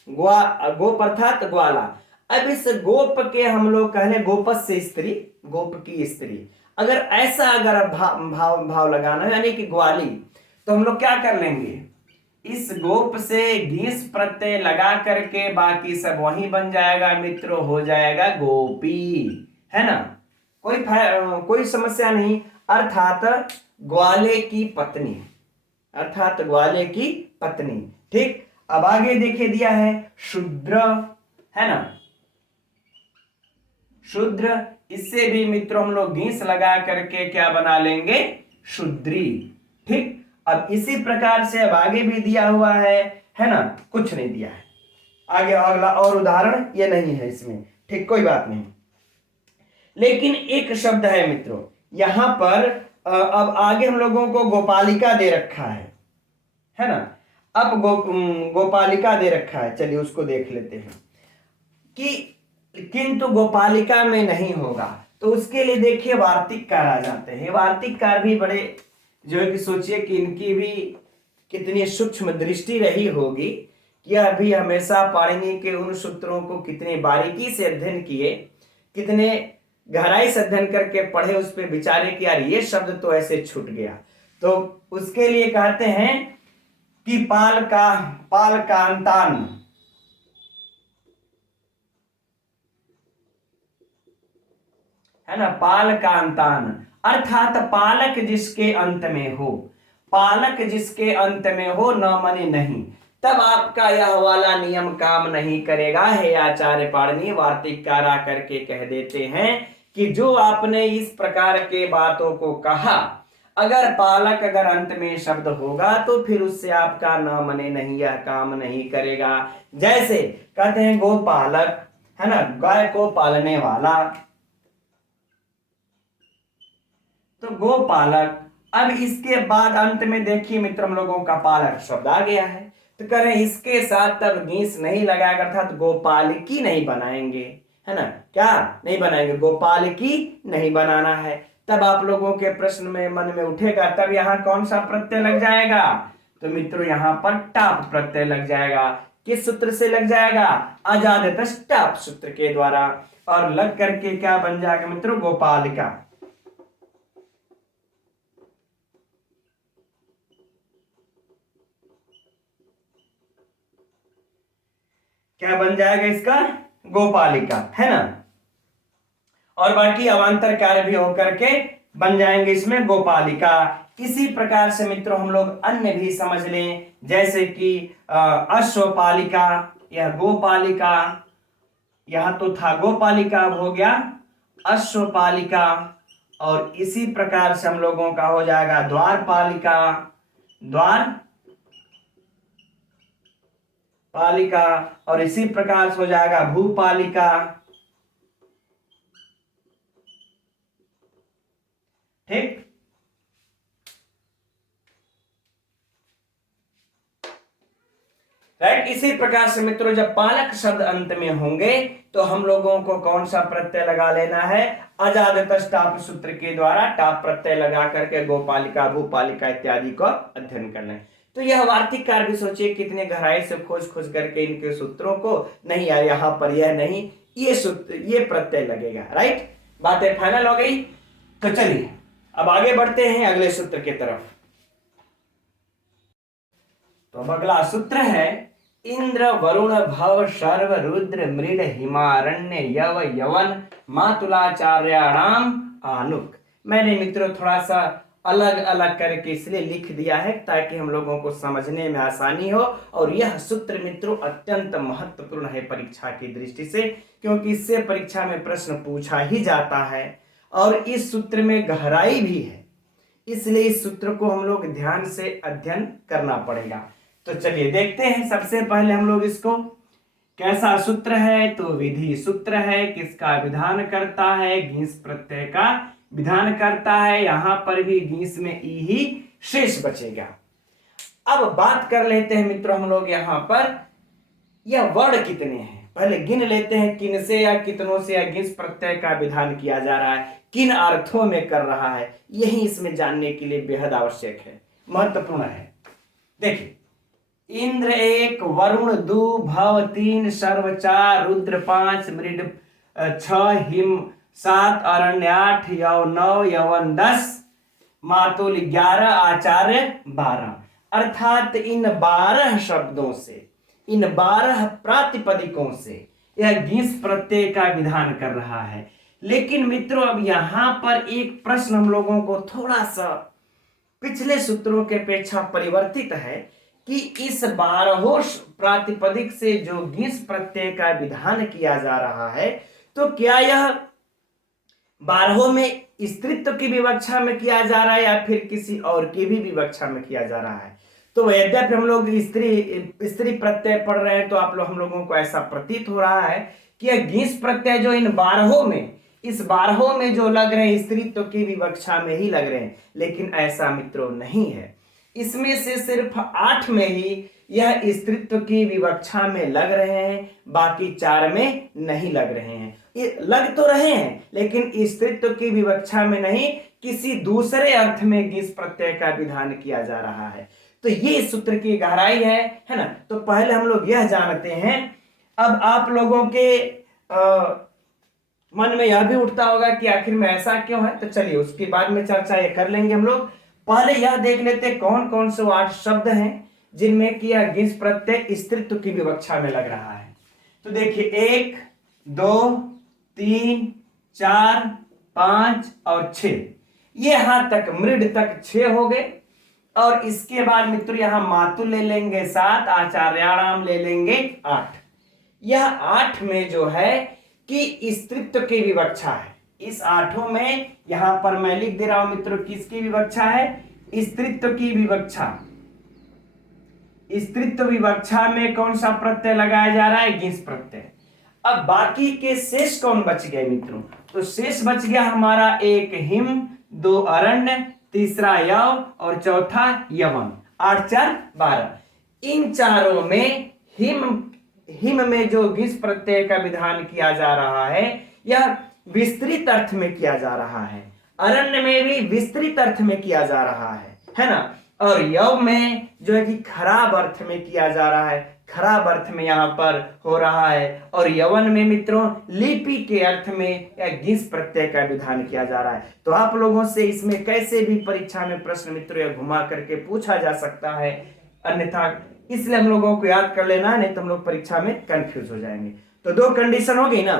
गोप अर्थात ग्वाला। अब इस गोप के हम लोग कहने गोपस्य स्त्री, गोप की स्त्री, अगर ऐसा अगर भाव लगाना यानी कि ग्वाली, तो हम लोग क्या कर लेंगे, इस गोप से घीस प्रत्यय लगा करके बाकी सब वही बन जाएगा मित्रों, हो जाएगा गोपी, है ना, कोई समस्या नहीं। अर्थात ग्वाले की पत्नी, अर्थात ग्वाले की पत्नी। ठीक, अब आगे देखिए दिया है शूद्र, है ना, शूद्र, इससे भी मित्रों हम लोग घीस लगा करके क्या बना लेंगे, शूद्री। ठीक, अब इसी प्रकार से अब आगे भी दिया हुआ है ना, कुछ नहीं दिया है आगे, अगला और उदाहरण ये नहीं है इसमें, ठीक, कोई बात नहीं। लेकिन एक शब्द है मित्रों यहां पर, अब आगे हम लोगों को गोपालिका दे रखा है ना, अब गोपालिका दे रखा है, चलिए उसको देख लेते हैं कि किंतु गोपालिका में नहीं होगा। तो उसके लिए देखिए वार्तिक कार आ जाते हैं। वार्तिक कार भी बड़े जो है कि सोचिए कि इनकी भी कितनी सूक्ष्म दृष्टि रही होगी कि यह भी हमेशा पाणिनि के उन सूत्रों को कितनी बारीकी से अध्ययन किए, कितने गहराई से अध्ययन करके पढ़े, उस पर विचारे कि यार ये शब्द तो ऐसे छूट गया। तो उसके लिए कहते हैं कि पालकांतान, है ना, पालकांतान अर्थात पालक जिसके अंत में हो, पालक जिसके अंत में हो न मने नहीं, तब आपका यह वाला नियम काम नहीं करेगा। हे आचार्य पाणिनि वार्तिककार आकर के कह देते हैं कि जो आपने इस प्रकार के बातों को कहा, अगर पालक अगर अंत में शब्द होगा तो फिर उससे आपका न मने नहीं, यह काम नहीं करेगा। जैसे कहते हैं गोपालक, है ना, गाय को पालने वाला, तो गोपालक। अब इसके बाद अंत में देखिए मित्र हम लोगों का पालक शब्द आ गया है, तो करें इसके साथ तब गीस नहीं लगाएगा, अर्थात गोपालकी नहीं बनाएंगे, है ना, क्या नहीं बनाएंगे, गोपालकी नहीं बनाना है। तब आप लोगों के प्रश्न में मन में उठेगा तब यहाँ कौन सा प्रत्यय लग जाएगा, तो मित्रों यहाँ पर टाप प्रत्यय लग जाएगा। किस सूत्र से लग जाएगा, अजादितस् टाप सूत्र के द्वारा, और लग करके क्या बन जाएगा मित्रों, गोपालिका। क्या बन जाएगा इसका, गोपालिका, है ना। और बाकी अवांतर कार्य भी होकर के बन जाएंगे इसमें गोपालिका। इसी प्रकार से मित्रों हम लोग अन्य भी समझ लें, जैसे कि अश्वपालिका, यह गोपालिका, यहां तो था गोपालिका, अब हो गया अश्वपालिका। और इसी प्रकार से हम लोगों का हो जाएगा द्वारपालिका, द्वार पालिका। और इसी प्रकार से हो जाएगा भूपालिका, ठीक। राइट, इसी प्रकार से मित्रों जब पालक शब्द अंत में होंगे तो हम लोगों को कौन सा प्रत्यय लगा लेना है, अजादितस् टाप सूत्र के द्वारा टाप प्रत्यय लगा करके गोपालिका भूपालिका इत्यादि को अध्ययन करना है। तो यह वार्तिककार भी सोचिए कितने गहराई से खोज खोज करके इनके सूत्रों को, नहीं यार यहाँ पर यह नहीं, ये सूत्र ये प्रत्यय लगेगा। राइट, बातें फाइनल हो गई। तो चलिए अब आगे बढ़ते हैं अगले सूत्र की तरफ। तो अब अगला सूत्र है इंद्र वरुण भव शर्व रुद्र मृड हिमारण्य यव यवन मातुलाचार्याणाम आनुक। मैंने मित्रों थोड़ा सा अलग अलग करके इसलिए लिख दिया है ताकि हम लोगों को समझने में आसानी हो। और यह सूत्र मित्रों अत्यंत महत्वपूर्ण है परीक्षा की दृष्टि से, क्योंकि इससे परीक्षा में प्रश्न पूछा ही जाता है और इस सूत्र में गहराई भी है, इसलिए इस सूत्र को हम लोग ध्यान से अध्ययन करना पड़ेगा। तो चलिए देखते हैं, सबसे पहले हम लोग इसको कैसा सूत्र है, तो विधि सूत्र है। किसका विधान करता है, घीस प्रत्यय का विधान करता है। यहां पर भी घीस में ई ही शेष बचेगा। अब बात कर लेते हैं मित्रों हम लोग यहां पर यह वर्ण कितने हैं, पहले गिन लेते हैं किन से या कितनों से या घीस प्रत्यय का विधान किया जा रहा है, किन अर्थों में कर रहा है, यही इसमें जानने के लिए बेहद आवश्यक है, महत्वपूर्ण है। देखिए इंद्र 1, वरुण 2, भव 3, शर्व 4, रुद्र 5, मृड 6, हिम 7, अरण्य 8, यव 9, यवन 10, मातुल 11, आचार्य 12। अर्थात इन 12 शब्दों से, इन 12 प्रातिपदिकों से यह घीस प्रत्यय का विधान कर रहा है। लेकिन मित्रों अब यहां पर एक प्रश्न हम लोगों को थोड़ा सा पिछले सूत्रों के अपेक्षा परिवर्तित है कि इस 12 प्रातिपदिक से जो घीस प्रत्यय का विधान किया जा रहा है, तो क्या यह 12 में स्त्रीत्व की विवक्षा में किया जा रहा है या फिर किसी और की भी विवक्षा में किया जा रहा है। तो यद्यपि हम लोग स्त्री प्रत्यय पढ़ रहे हैं तो हम लोगों को ऐसा प्रतीत हो रहा है कि यह घीस प्रत्यय जो इन 12 में, इस 12 में जो लग रहे हैं स्त्रीत्व की विवक्षा में ही लग रहे हैं, लेकिन ऐसा मित्रों नहीं है। इसमें से सिर्फ 8 में ही यह स्त्रीत्व की विवक्षा में लग रहे हैं, बाकी 4 में नहीं लग रहे हैं। ये लग तो रहे हैं लेकिन स्त्रीत्व की विवक्षा में नहीं, किसी दूसरे अर्थ में गिस प्रत्यय का विधान किया जा रहा है। तो ये सूत्र की गहराई है ना। तो पहले हम लोग यह जानते हैं। अब आप लोगों के मन में यह भी उठता होगा कि आखिर में ऐसा क्यों है, तो चलिए उसके बाद में चर्चा ये कर लेंगे हम लोग। पहले यह देख लेते कौन कौन से 8 शब्द हैं जिनमें कि यह गिस प्रत्यय स्त्रीत्व की विवक्षा में लग रहा है। तो देखिए 1 2 3 4 5 और 6, ये यहां तक मृड तक 6 हो गए। और इसके बाद मित्रों यहां मातु ले लेंगे 7, आचार्याणाम ले लेंगे 8। यह 8 में जो है कि स्त्रीत्व की विवक्षा है। इस 8 में यहां पर मैं लिख दे रहा हूं मित्रों किसकी विवक्षा है, स्त्रीत्व की विवक्षा। स्त्रीत्व विवक्षा में कौन सा प्रत्यय लगाया जा रहा है, गिस प्रत्यय। अब बाकी के शेष कौन बच गए मित्रों, तो शेष बच गया हमारा 1 हिम, 2 अरण्य, तीसरा यव और चौथा यवन। 8 4 12। इन चारों में हिम में जो गिस प्रत्यय का विधान किया जा रहा है यह विस्तृत अर्थ में किया जा रहा है। अरण्य में भी विस्तृत अर्थ में किया जा रहा है ना। और यव में जो है कि खराब अर्थ में किया जा रहा है, खराब अर्थ में यहां पर हो रहा है। और यवन में मित्रों लिपि के अर्थ में या गिस प्रत्यय का विधान किया जा रहा है। तो आप लोगों से इसमें कैसे भी परीक्षा में प्रश्न मित्रों या घुमा करके पूछा जा सकता है, अन्यथा इसलिए हम लोगों को याद कर लेना, नहीं तो हम लोग परीक्षा में कंफ्यूज हो जाएंगे। तो 2 कंडीशन हो गई ना,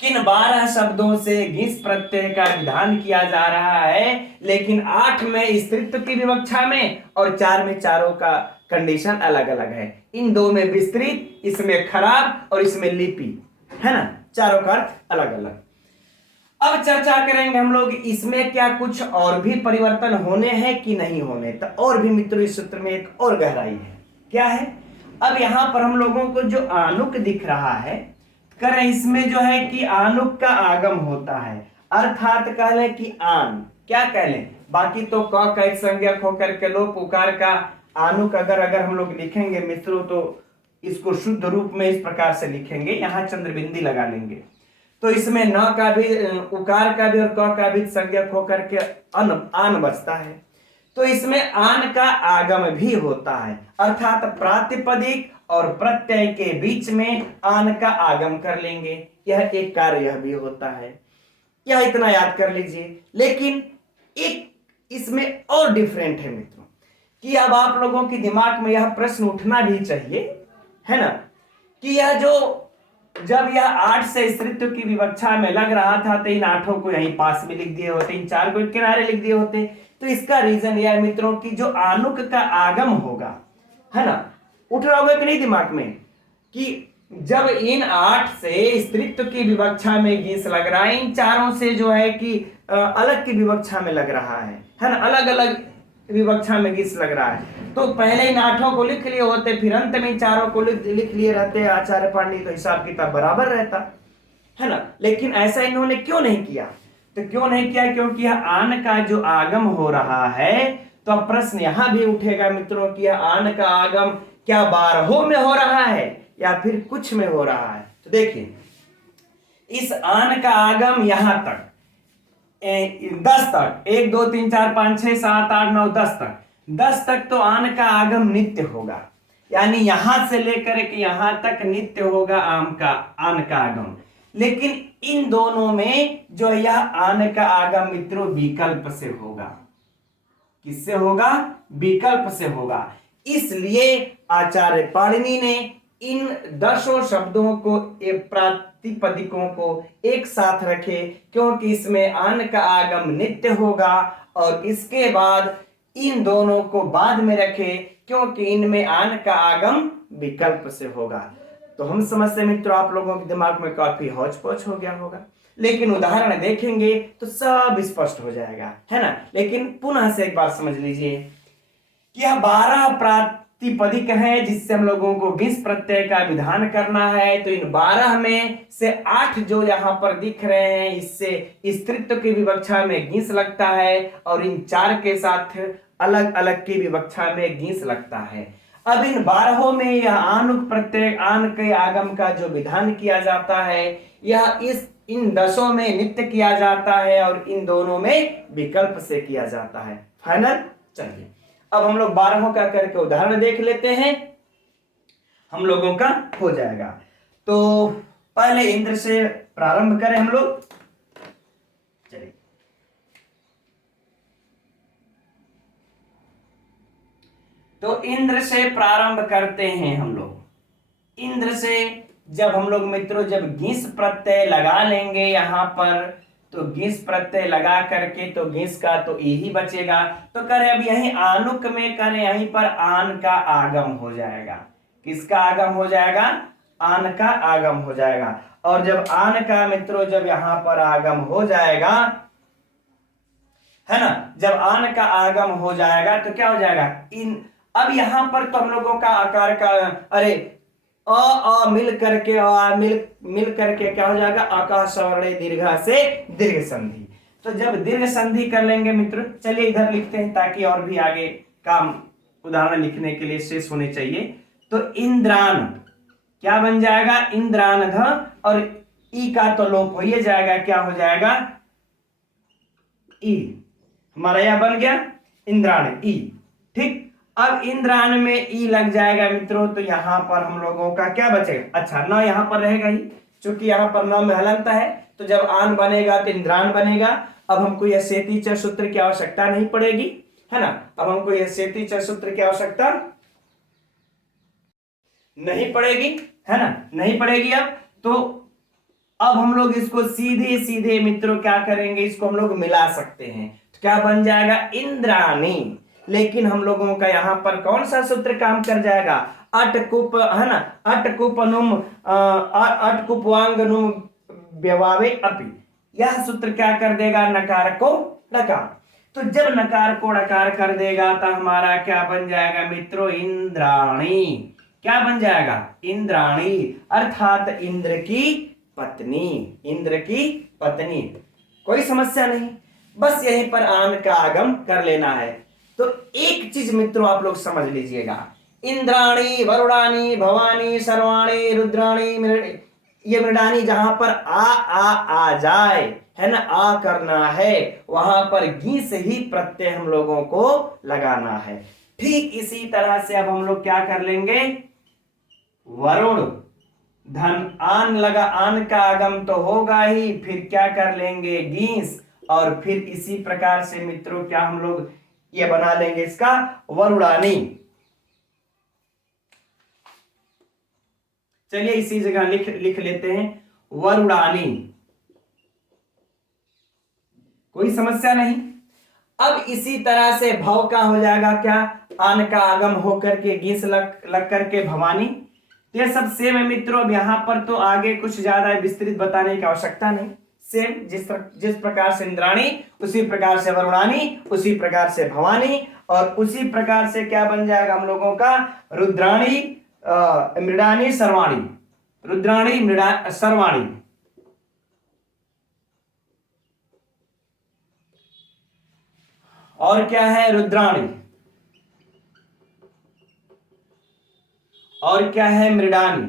किन 12 शब्दों से गिस प्रत्यय का विधान किया जा रहा है, लेकिन 8 में स्त्रीत्व की विवक्षा में और 4 में चारों का कंडीशन अलग अलग है। इन 2 में विस्तृत, इसमें खराब और इसमें लिपि, है ना, चारों का अर्थ अलग अलग। अब चर्चा करेंगे हम लोग इसमें क्या कुछ और भी परिवर्तन होने हैं कि नहीं होने। तो और भी मित्रों इस सूत्र में एक और गहराई है। क्या है, अब यहां पर हम लोगों को जो आनुक दिख रहा है, कर इसमें जो है कि आनुक का आगम होता है, अर्थात कह लें कि आन, क्या कह लें, बाकी तो क का संज्ञक होकर के लोप उकार का आनुक अगर हम लोग लिखेंगे मित्रों तो इसको शुद्ध रूप में इस प्रकार से लिखेंगे, यहां चंद्रबिंदी लगा लेंगे। तो इसमें न का भी, उकार का भी और क का भी संज्ञक होकर के आन बचता है। तो इसमें आन का आगम भी होता है, अर्थात प्रातिपदिक और प्रत्यय के बीच में आन का आगम कर लेंगे, यह एक कार्य यह भी होता है। यह इतना याद कर लीजिए। लेकिन एक इसमें और डिफरेंट है मित्रों, कि अब आप लोगों के दिमाग में यह प्रश्न उठना भी चाहिए, है ना, कि यह जो जब यह 8 से स्त्रीत्व की विवक्षा में लग रहा था तो इन 8 को यहीं पास में लिख दिए होते, इन 4 को किनारे लिख दिए होते। तो इसका रीजन यह है मित्रों कि जो आनुक का आगम होगा, है ना, उठ रहा होगा कि नहीं दिमाग में, कि जब इन 8 से स्त्रीत्व की विवक्षा में गिस लग रहा है, इन चारों से जो है कि अलग की विवक्षा में लग रहा है ना, अलग अलग विवक्षा में गिस लग रहा है। तो पहले इन 8 को लिख लिए होते, फिर अंत में इन 4 को लिख लिए रहते आचार्य पांडे, तो हिसाब किताब बराबर रहता, है ना। लेकिन ऐसा इन्होंने क्यों नहीं किया, तो क्यों नहीं किया, क्योंकि यह आन का जो आगम हो रहा है। तो अब प्रश्न यहां भी उठेगा मित्रों कि यह आन का आगम क्या 12 में हो रहा है या फिर कुछ में हो रहा है। तो देखिए इस आन का आगम यहां तक 10 तक, 1 2 3 4 5 6 7 8 9 10 तक तो आन का आगम नित्य होगा, यानी यहां से लेकर के यहां तक नित्य होगा आन का आगम। लेकिन इन दोनों में जो यह आन का आगम मित्रों विकल्प से होगा। किससे होगा, विकल्प से होगा। इसलिए आचार्य पाणिनि ने इन 10 शब्दों को, प्रातिपदिकों को एक साथ रखे, क्योंकि इसमें आन का आगम नित्य होगा, और इसके बाद इन दोनों को बाद में रखे, क्योंकि इनमें आन का आगम विकल्प से होगा। तो हम समझते मित्रों आप लोगों के दिमाग में काफी हौच पौच हो गया होगा, लेकिन उदाहरण देखेंगे तो सब स्पष्ट हो जाएगा, है ना। लेकिन पुनः से एक बार समझ लीजिए कि यह 12 प्रातिपदिक है जिससे हम लोगों को गिस प्रत्यय का विधान करना है। तो इन 12 में से 8 जो यहां पर दिख रहे हैं, इससे स्त्रीत्व की विवक्षा में गिस लगता है, और इन 4 के साथ अलग अलग की विवक्षा में गिस लगता है। अब इन 12 में यह आनुक प्रत्यय आन के आगम का जो विधान किया जाता है, यह इन 10 में नित्य किया जाता है और इन दोनों में विकल्प से किया जाता है। फाइनल। चलिए अब हम लोग 12 का करके उदाहरण देख लेते हैं, हम लोगों का हो जाएगा। तो पहले इंद्र से प्रारंभ करें हम लोग। चलिए तो इंद्र से प्रारंभ करते हैं हम लोग। इंद्र से जब हम लोग मित्रों जब घिस प्रत्यय लगा लेंगे यहां पर, तो घिस प्रत्यय लगा करके तो घिस का तो ई ही बचेगा। तो करें अब यहीं आनुक में करें, यहीं पर आन का आगम हो जाएगा। किसका आगम हो जाएगा? आन का आगम हो जाएगा। और जब आन का मित्रों जब यहां पर आगम हो जाएगा, है ना, जब आन का आगम हो जाएगा तो क्या हो जाएगा? अब यहां पर तो हम लोगों का आकार का अरे अ मिल करके मिल करके क्या हो जाएगा? आकाश स्वर्ण दीर्घा से दीर्घ संधि। तो जब दीर्घ संधि कर लेंगे मित्रों, चलिए इधर लिखते हैं ताकि और भी आगे काम उदाहरण लिखने के लिए शेष होने चाहिए। तो इंद्रान क्या बन जाएगा? इंद्रान ध, और ई का तो लोप हो ही जाएगा, क्या हो जाएगा? ई। हमारा यह बन गया इंद्राण ई। ठीक, अब इंद्रान में ई लग जाएगा मित्रों, तो यहां पर हम लोगों का क्या बचेगा? अच्छा न यहां पर रहेगा ही, क्योंकि यहां पर न में हलंत है, तो जब आन बनेगा तो इंद्रान बनेगा। अब हमको यह सेती चर सूत्र की आवश्यकता नहीं पड़ेगी, है ना। अब हमको यह सेती चर सूत्र की आवश्यकता नहीं पड़ेगी, है ना, नहीं पड़ेगी। अब हम लोग इसको सीधे सीधे मित्रों क्या करेंगे? इसको हम लोग मिला सकते हैं, तो क्या बन जाएगा? इंद्राणी। लेकिन हम लोगों का यहां पर कौन सा सूत्र काम कर जाएगा? अटकुप, है ना, अटकुपनुम अटकुपवांगनुम व्यवावे अपि। यह सूत्र क्या कर देगा? नकार को डकार। तो जब नकार को डकार कर देगा तो हमारा क्या बन जाएगा मित्रों? इंद्राणी। क्या बन जाएगा? इंद्राणी, अर्थात इंद्र की पत्नी। इंद्र की पत्नी। कोई समस्या नहीं, बस यहीं पर आन का आगम कर लेना है। तो एक चीज मित्रों आप लोग समझ लीजिएगा, इंद्राणी, वरुणानी, भवानी, सर्वाणी, रुद्राणी, ये मृडानी जहां पर आ जाए, है ना, आ करना है, वहां पर घी से ही प्रत्यय हम लोगों को लगाना है। ठीक इसी तरह से अब हम लोग क्या कर लेंगे? वरुण धन आन लगा, आन का आगम तो होगा ही, फिर क्या कर लेंगे? गीस, और फिर इसी प्रकार से मित्रों क्या हम लोग ये बना लेंगे इसका? वरुणानी। चलिए इसी जगह लिख लेते हैं वरुणानी, कोई समस्या नहीं। अब इसी तरह से भव का हो जाएगा क्या? आन का आगम होकर के गीस लग करके भवानी। ये सब सेम है मित्रों। अब यहां पर तो आगे कुछ ज्यादा विस्तृत बताने की आवश्यकता नहीं, सेम जिस प्रकार से इंद्राणी, उसी प्रकार से वरुणानी, उसी प्रकार से भवानी, और उसी प्रकार से क्या बन जाएगा हम लोगों का? रुद्राणी, मृडानी, सर्वाणी। रुद्राणी, मृडा, सर्वाणी। और क्या है? रुद्राणी। और क्या है? मृडानी।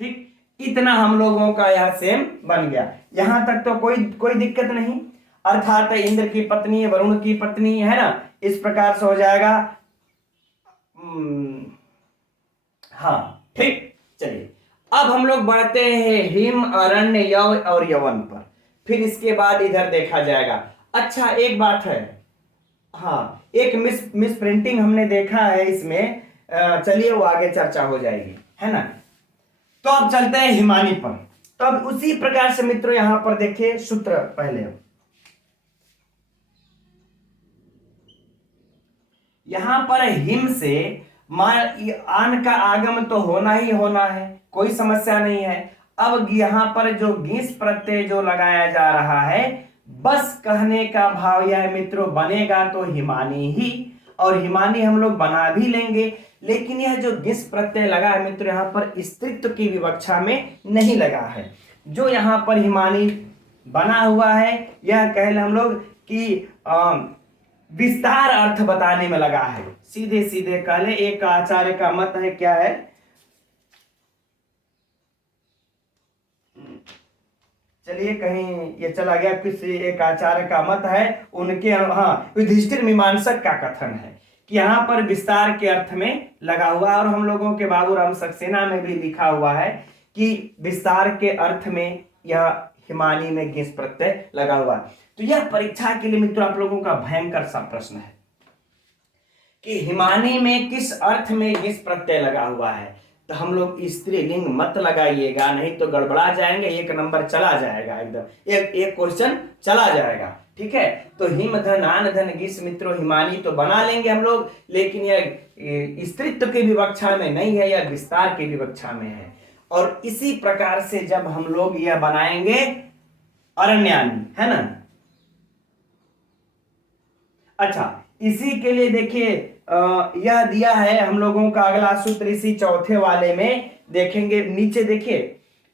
ठीक, इतना हम लोगों का यह सेम बन गया। यहां तक तो कोई दिक्कत नहीं। अर्थात इंद्र की पत्नी, वरुण की पत्नी, है ना, इस प्रकार से हो जाएगा। हाँ ठीक। चलिए अब हम लोग बढ़ते हैं हिम, अरण्य, यव और यवन पर, फिर इसके बाद इधर देखा जाएगा। अच्छा एक बात है, हाँ, एक मिस प्रिंटिंग हमने देखा है इसमें, चलिए वो आगे चर्चा हो जाएगी, है ना। तो अब चलते हैं हिमानी पर। तो अब उसी प्रकार से मित्रों यहां पर देखिए सूत्र पहले, यहां पर हिम से आन का आगम तो होना ही होना है, कोई समस्या नहीं है। अब यहां पर जो गीस प्रत्यय जो लगाया जा रहा है, बस कहने का भाव यह है मित्रों, बनेगा तो हिमानी ही, और हिमानी हम लोग बना भी लेंगे। लेकिन यह जो गिस प्रत्यय लगा है मित्रों यहां पर स्त्रीत्व की विवक्षा में नहीं लगा है। जो यहां पर हिमानी बना हुआ है, यह कह हम लोग कि विस्तार अर्थ बताने में लगा है। सीधे सीधे कहले एक आचार्य का मत है, क्या है, चलिए कहीं ये चला गया, किसी एक आचार्य का मत है उनके, हाँ, युधिष्ठिर मीमांसक का कथन है कि यहाँ पर विस्तार के अर्थ में लगा हुआ, और हम लोगों के बाबूराम सक्सेना में भी लिखा हुआ है कि विस्तार के अर्थ में यह हिमानी में गिस प्रत्यय लगा हुआ। तो यह परीक्षा के लिए मित्रों आप लोगों का भयंकर सा प्रश्न है कि हिमानी में किस अर्थ में गिस प्रत्यय लगा हुआ है। तो हम लोग स्त्रीलिंग मत लगाइएगा, नहीं तो गड़बड़ा जाएंगे, एक नंबर चला जाएगा, एकदम एक क्वेश्चन चला जाएगा, ठीक है। तो हिम धन आन धन गिस मित्रों हिमानी तो बना लेंगे हम लोग, लेकिन यह स्त्रीत्व की विवक्षा में नहीं है, यह विस्तार की विवक्षा में है। और इसी प्रकार से जब हम लोग यह बनाएंगे अरण्यानी, है ना। अच्छा, इसी के लिए देखिए यह दिया है हम लोगों का अगला सूत्र, इसी चौथे वाले में देखेंगे, नीचे देखिए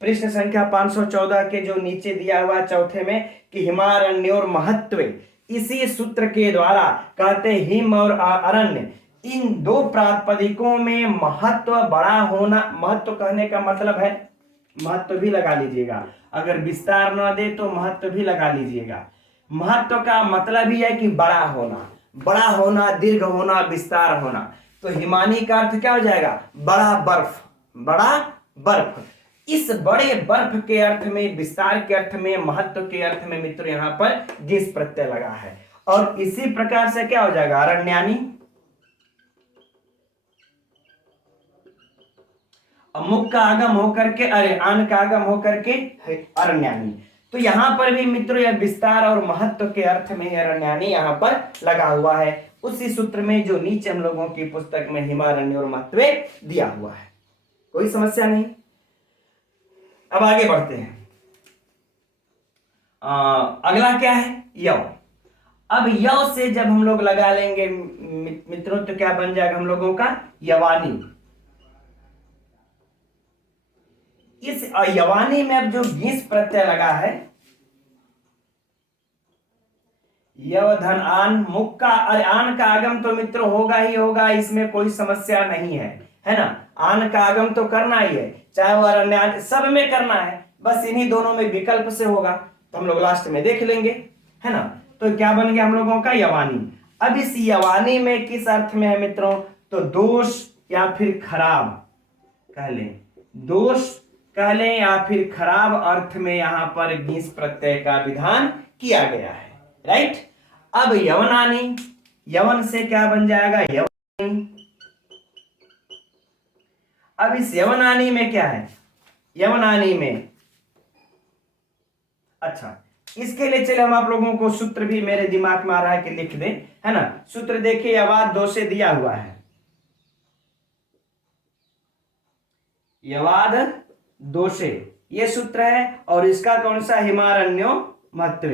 प्रश्न संख्या 514 के जो नीचे दिया हुआ चौथे में कि हिमारण्योर महत्व, इसी सूत्र के द्वारा कहते हिम और अरण्य इन दो प्रातिपदिकों में महत्व बड़ा होना, महत्व कहने का मतलब है महत्व भी लगा लीजिएगा, अगर विस्तार न दे तो महत्व भी लगा लीजिएगा। महत्व का मतलब ही है कि बड़ा होना, बड़ा होना, दीर्घ होना, विस्तार होना। तो हिमानी का अर्थ क्या हो जाएगा, बड़ा बर्फ, बड़ा बर्फ। इस बड़े बर्फ के अर्थ में, विस्तार के अर्थ में, महत्व के अर्थ में मित्रों यहाँ पर गिस प्रत्यय लगा है। और इसी प्रकार से क्या हो जाएगा अरण्यानी, मुख का आगम होकर के, अरे आन का आगम होकर के अरण्यानी। तो यहां पर भी मित्रों यह विस्तार और महत्व के अर्थ में अरण्यानी यहां पर लगा हुआ है, उसी सूत्र में जो नीचे हम लोगों की पुस्तक में हिमारण्य और महत्व दिया हुआ है। कोई समस्या नहीं। अब आगे बढ़ते हैं। अगला क्या है, यव। अब यव से जब हम लोग लगा लेंगे मित्रों तो क्या बन जाएगा हम लोगों का यवानी। इस यवानी में अब जो गिस प्रत्यय लगा है, यव धन आन, मुख का आन का आगम तो मित्रों होगा ही होगा, इसमें कोई समस्या नहीं है ना। आन का आगम तो करना ही है, चाहे वह अरण्य सब में करना है, बस इन्हीं दोनों में विकल्प से होगा, तो हम लोग लास्ट में देख लेंगे, है ना। तो क्या बन गया हम लोगों का यवानी। अब इस यवानी में किस अर्थ में है मित्रों, तो दोष या फिर खराब कह लें, दोष कह लें या फिर खराब अर्थ में यहां पर गिस प्रत्यय का विधान किया गया है, राइट। अब यवनानी, यवन से क्या बन जाएगा यवनानी। अब इस यवनानी में क्या है, यवनानी में, अच्छा इसके लिए चले हम आप लोगों को सूत्र भी मेरे दिमाग में आ रहा है कि लिख दें, है ना। सूत्र देखिए यवाद दो से दिया हुआ है, यवाद दोषे ये सूत्र है, और इसका कौन सा हिमारण्यो महत्व,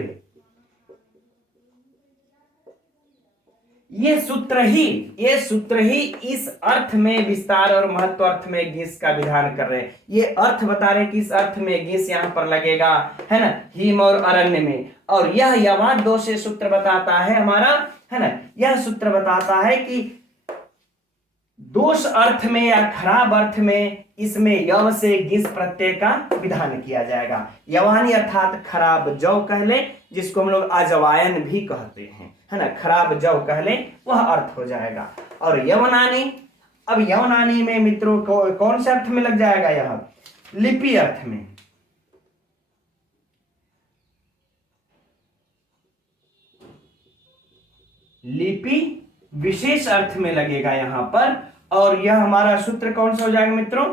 ये सूत्र ही इस अर्थ में विस्तार और महत्व अर्थ में गिस का विधान कर रहे हैं। ये अर्थ बता रहे हैं कि इस अर्थ में गिस यहां पर लगेगा, है ना, हिम और अरण्य में। और यह यवाद दोषे सूत्र बताता है हमारा, है ना, यह सूत्र बताता है कि दोष अर्थ में या खराब अर्थ में इसमें यव से गिस प्रत्यय का विधान किया जाएगा। यवानी अर्थात खराब जव कह ले, जिसको हम लोग अजवायन भी कहते हैं, है ना, खराब जव कह ले, वह अर्थ हो जाएगा। और यवनानी, अब यवनानी में मित्रों कौन से अर्थ में लग जाएगा, यह लिपि अर्थ में, लिपि विशेष अर्थ में लगेगा यहां पर। और यह हमारा सूत्र कौन सा हो जाएगा मित्रों,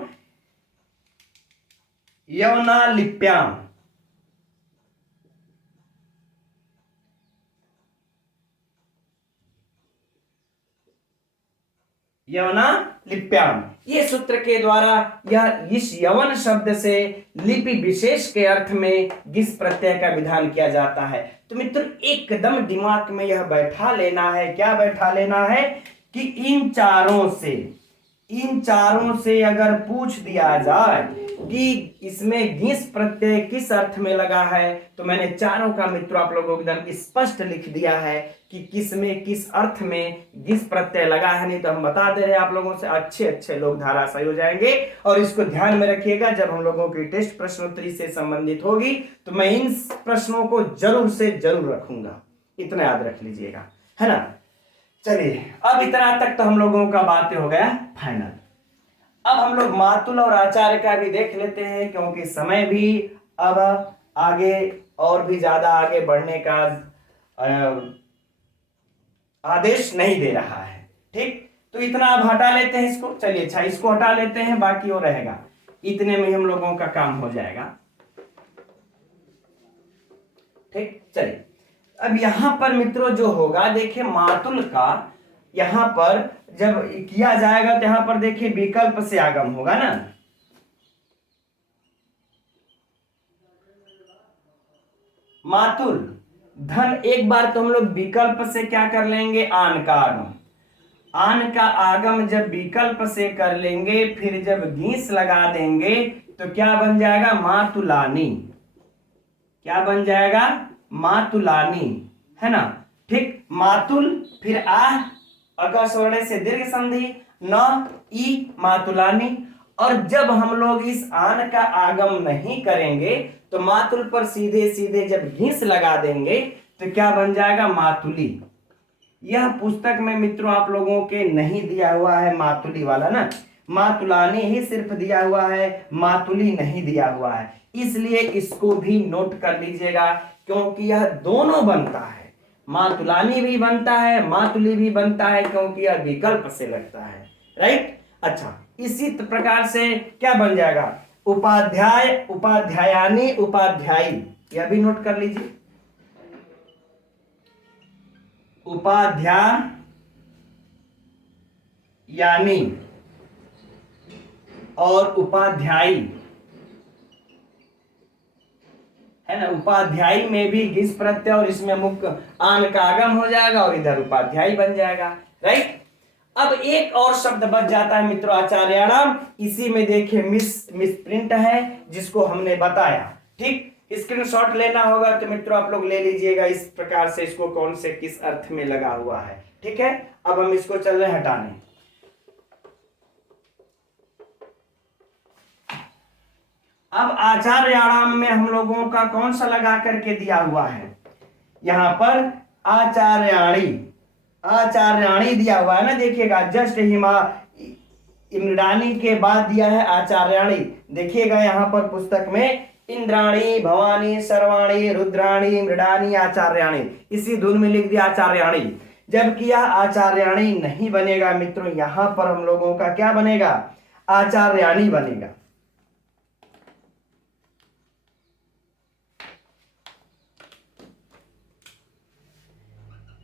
यवना लिप्याम, यवना लिप्याम। ये सूत्र के द्वारा यह इस यवन शब्द से लिपि विशेष के अर्थ में गिस प्रत्यय का विधान किया जाता है। तो मित्र एकदम दिमाग में यह बैठा लेना है, क्या बैठा लेना है कि इन चारों से अगर पूछ दिया जाए कि इसमें घिस प्रत्यय किस अर्थ में लगा है, तो मैंने चारों का मित्रों आप लोगों को एकदम स्पष्ट लिख दिया है कि किस में किस अर्थ में घिस प्रत्यय लगा है। नहीं तो हम बता दे रहे हैं आप लोगों से, अच्छे अच्छे लोग धराशायी हो जाएंगे। और इसको ध्यान में रखिएगा, जब हम लोगों की टेस्ट प्रश्नोत्तरी से संबंधित होगी तो मैं इन प्रश्नों को जरूर से जरूर रखूंगा, इतना याद रख लीजिएगा, है ना। चलिए, अब इतना तक तो हम लोगों का बातें हो गया फाइनल। अब हम लोग मातुल और आचार्य का भी देख लेते हैं, क्योंकि समय भी अब आगे और भी ज्यादा आगे बढ़ने का आदेश नहीं दे रहा है। ठीक, तो इतना अब हटा लेते हैं इसको। चलिए अच्छा, इसको हटा लेते हैं, बाकी और रहेगा, इतने में हम लोगों का काम हो जाएगा। ठीक, चलिए अब यहां पर मित्रों जो होगा, देखिए मातुल का यहां पर जब किया जाएगा तो यहां पर देखिए विकल्प से आगम होगा ना। मातुल धन, एक बार तो हम लोग विकल्प से क्या कर लेंगे, आन का आगम। आन का आगम जब विकल्प से कर लेंगे, फिर जब घीस लगा देंगे तो क्या बन जाएगा, मातुलानी। क्या बन जाएगा, मातुलानी, है ना। ठीक, मातुल फिर आ, अगर स्वर्ण से दीर्घ संधि, न ई, मातुलानी। और जब हम लोग इस आन का आगम नहीं करेंगे तो मातुल पर सीधे सीधे जब घीस लगा देंगे तो क्या बन जाएगा, मातुली। यह पुस्तक में मित्रों आप लोगों के नहीं दिया हुआ है मातुली वाला ना, मातुलानी ही सिर्फ दिया हुआ है, मातुली नहीं दिया हुआ है, इसलिए इसको भी नोट कर लीजिएगा, क्योंकि यह दोनों बनता है, मातुलानी भी बनता है, मातुली भी बनता है, क्योंकि यह विकल्प से लगता है। राइट, अच्छा, इसी प्रकार से क्या बन जाएगा, उपाध्याय, उपाध्यायानी, उपाध्यायी, यह भी नोट कर लीजिए। उपाध्यायानी और उपाध्यायी, है ना। उपाध्यायी में भी घिस प्रत्यय और इसमें मुख्य आन का आगम हो जाएगा और इधर उपाध्यायी बन जाएगा। राइट, अब एक और शब्द बच जाता है मित्रों, आचार्याणाम। इसी में देखिए मिस प्रिंट है जिसको हमने बताया। ठीक, स्क्रीनशॉट लेना होगा तो मित्रों आप लोग ले लीजिएगा इस प्रकार से, इसको कौन से किस अर्थ में लगा हुआ है। ठीक है, अब हम इसको चल रहे हटाने। अब आचार्याणाम में हम लोगों का कौन सा लगा करके दिया हुआ है, यहां पर आचार्याणी, आचार्याणी दिया हुआ है ना। देखिएगा जस्ट हिमा इमृडानी के बाद दिया है आचार्याणी। देखिएगा यहां पर पुस्तक में इंद्राणी, भवानी, सर्वाणी, रुद्राणी, मृडानी, आचार्याणी, इसी धुन में लिख दिया आचार्याणी। जबकि यह आचार्याणी नहीं बनेगा मित्रों, यहां पर हम लोगों का क्या बनेगा, आचार्याणी बनेगा।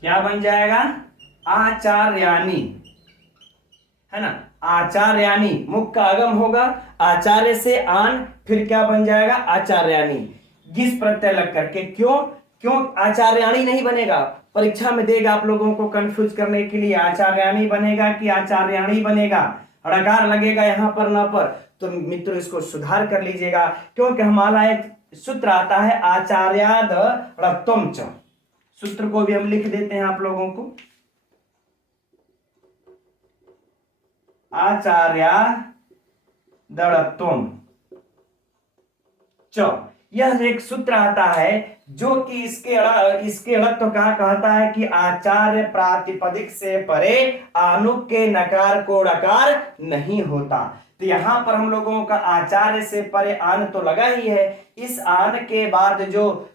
क्या बन जाएगा, आचार्याणी, है ना। आचार्याणी, मुख का आगम होगा, आचार्य से आन, फिर क्या बन जाएगा, आचार्याणी, घिस प्रत्यय लग करके। क्यों क्यों आचार्याणी नहीं बनेगा, परीक्षा में देगा आप लोगों को कंफ्यूज करने के लिए, आचार्याणी बनेगा कि आचार्याणी बनेगा, ड़कार लगेगा यहां पर न पर। तो मित्रों इसको सुधार कर लीजिएगा, क्योंकि हमारा एक सूत्र आता है आचार्याद णत्वम च, सूत्र को भी हम लिख देते हैं आप लोगों को, आचार्या दड़त्वम च, यह एक सूत्र आता है जो कि इसके अड़त्व का कहता है कि आचार्य प्रातिपदिक से परे आनुक के नकार को ड़कार नहीं होता। तो यहां पर हम लोगों का आचार्य से परे आन तो लगा ही है, इस आन के बाद जो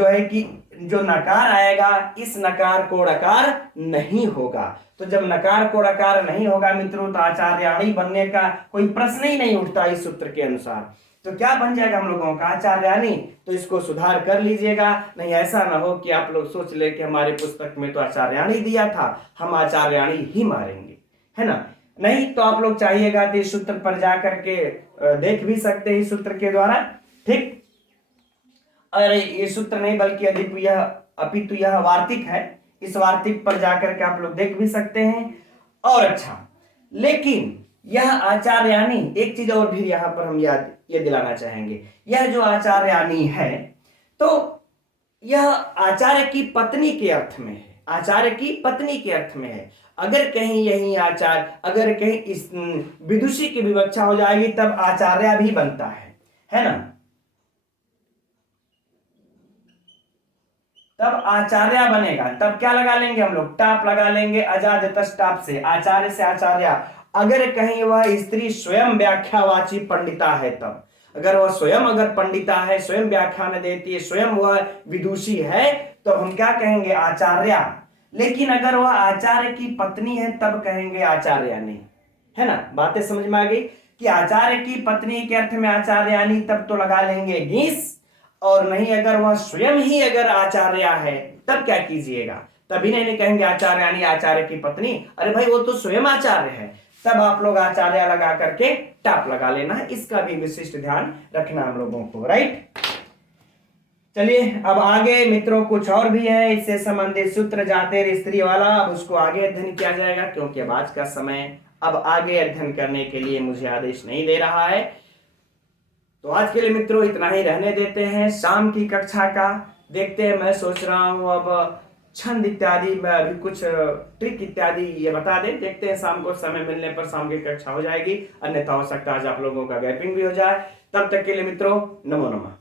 है कि जो नकार आएगा, इस नकार को ड़कार नहीं होगा। तो जब नकार को ड़कार नहीं होगा मित्रों, तो आचार्याणी बनने का कोई प्रश्न ही नहीं उठता इस सूत्र के अनुसार। तो क्या बन जाएगा हम लोगों का, आचार्याणी। तो इसको सुधार कर लीजिएगा, नहीं ऐसा ना हो कि आप लोग सोच ले कि हमारे पुस्तक में तो आचार्याणी दिया था, हम आचार्याणी ही मारेंगे, है ना। नहीं तो आप लोग चाहिएगा तो इस सूत्र पर जाकर के देख भी सकते हैं इस सूत्र के द्वारा। ठीक, अरे ये सूत्र नहीं बल्कि अपितु यह वार्तिक है, इस वार्तिक पर जाकर के आप लोग देख भी सकते हैं। और अच्छा, लेकिन यह आचार्याणी, एक चीज और भी यहाँ पर हम ये दिलाना चाहेंगे। यह जो आचार्यानी है, तो यह आचार्य की पत्नी के अर्थ में है, आचार्य की पत्नी के अर्थ में है। अगर कहीं यही आचार्य, अगर कहीं इस विदुषी की विवक्षा हो जाएगी तब आचार्य भी बनता है ना। तब आचार्य बनेगा, तब क्या लगा लेंगे हम लोग, टाप लगा लेंगे, अजादितस टाप से, आचार्य से आचार्य। अगर कहीं वह स्त्री स्वयं व्याख्यावाची पंडिता है, तब अगर वह स्वयं अगर पंडिता है, स्वयं व्याख्यान देती है, स्वयं वह विदुषी है, तो हम क्या कहेंगे, आचार्य। लेकिन अगर वह आचार्य की पत्नी है तब कहेंगे आचार्यानी, है ना। बातें समझ में आ गई कि आचार्य की पत्नी के अर्थ में आचार्यानी, तब तो लगा लेंगे गीस। और नहीं, अगर वह स्वयं ही अगर आचार्य है तब क्या कीजिएगा, तभी नहीं कहेंगे आचार्यानी, आचार्य की पत्नी। अरे भाई वो तो स्वयं आचार्य है, तब आप लोग आचार्य लगा करके टाप लगा लेना है। इसका भी विशिष्ट ध्यान रखना हम लोगों को, राइट। चलिए अब आगे मित्रों कुछ और भी है इससे संबंधित सूत्र, जाते स्त्री वाला, अब उसको आगे अध्ययन किया जाएगा, क्योंकि अब आज का समय अब आगे अध्ययन करने के लिए मुझे आदेश नहीं दे रहा है। तो आज के लिए मित्रों इतना ही रहने देते हैं। शाम की कक्षा का देखते हैं, मैं सोच रहा हूं अब छंद इत्यादि में अभी कुछ ट्रिक इत्यादि ये बता दें, देखते हैं शाम को समय मिलने पर शाम की कक्षा हो जाएगी, अन्यथा हो सकता है आज आप लोगों का गैपिंग भी हो जाए। तब तक के लिए मित्रों नमो नमः।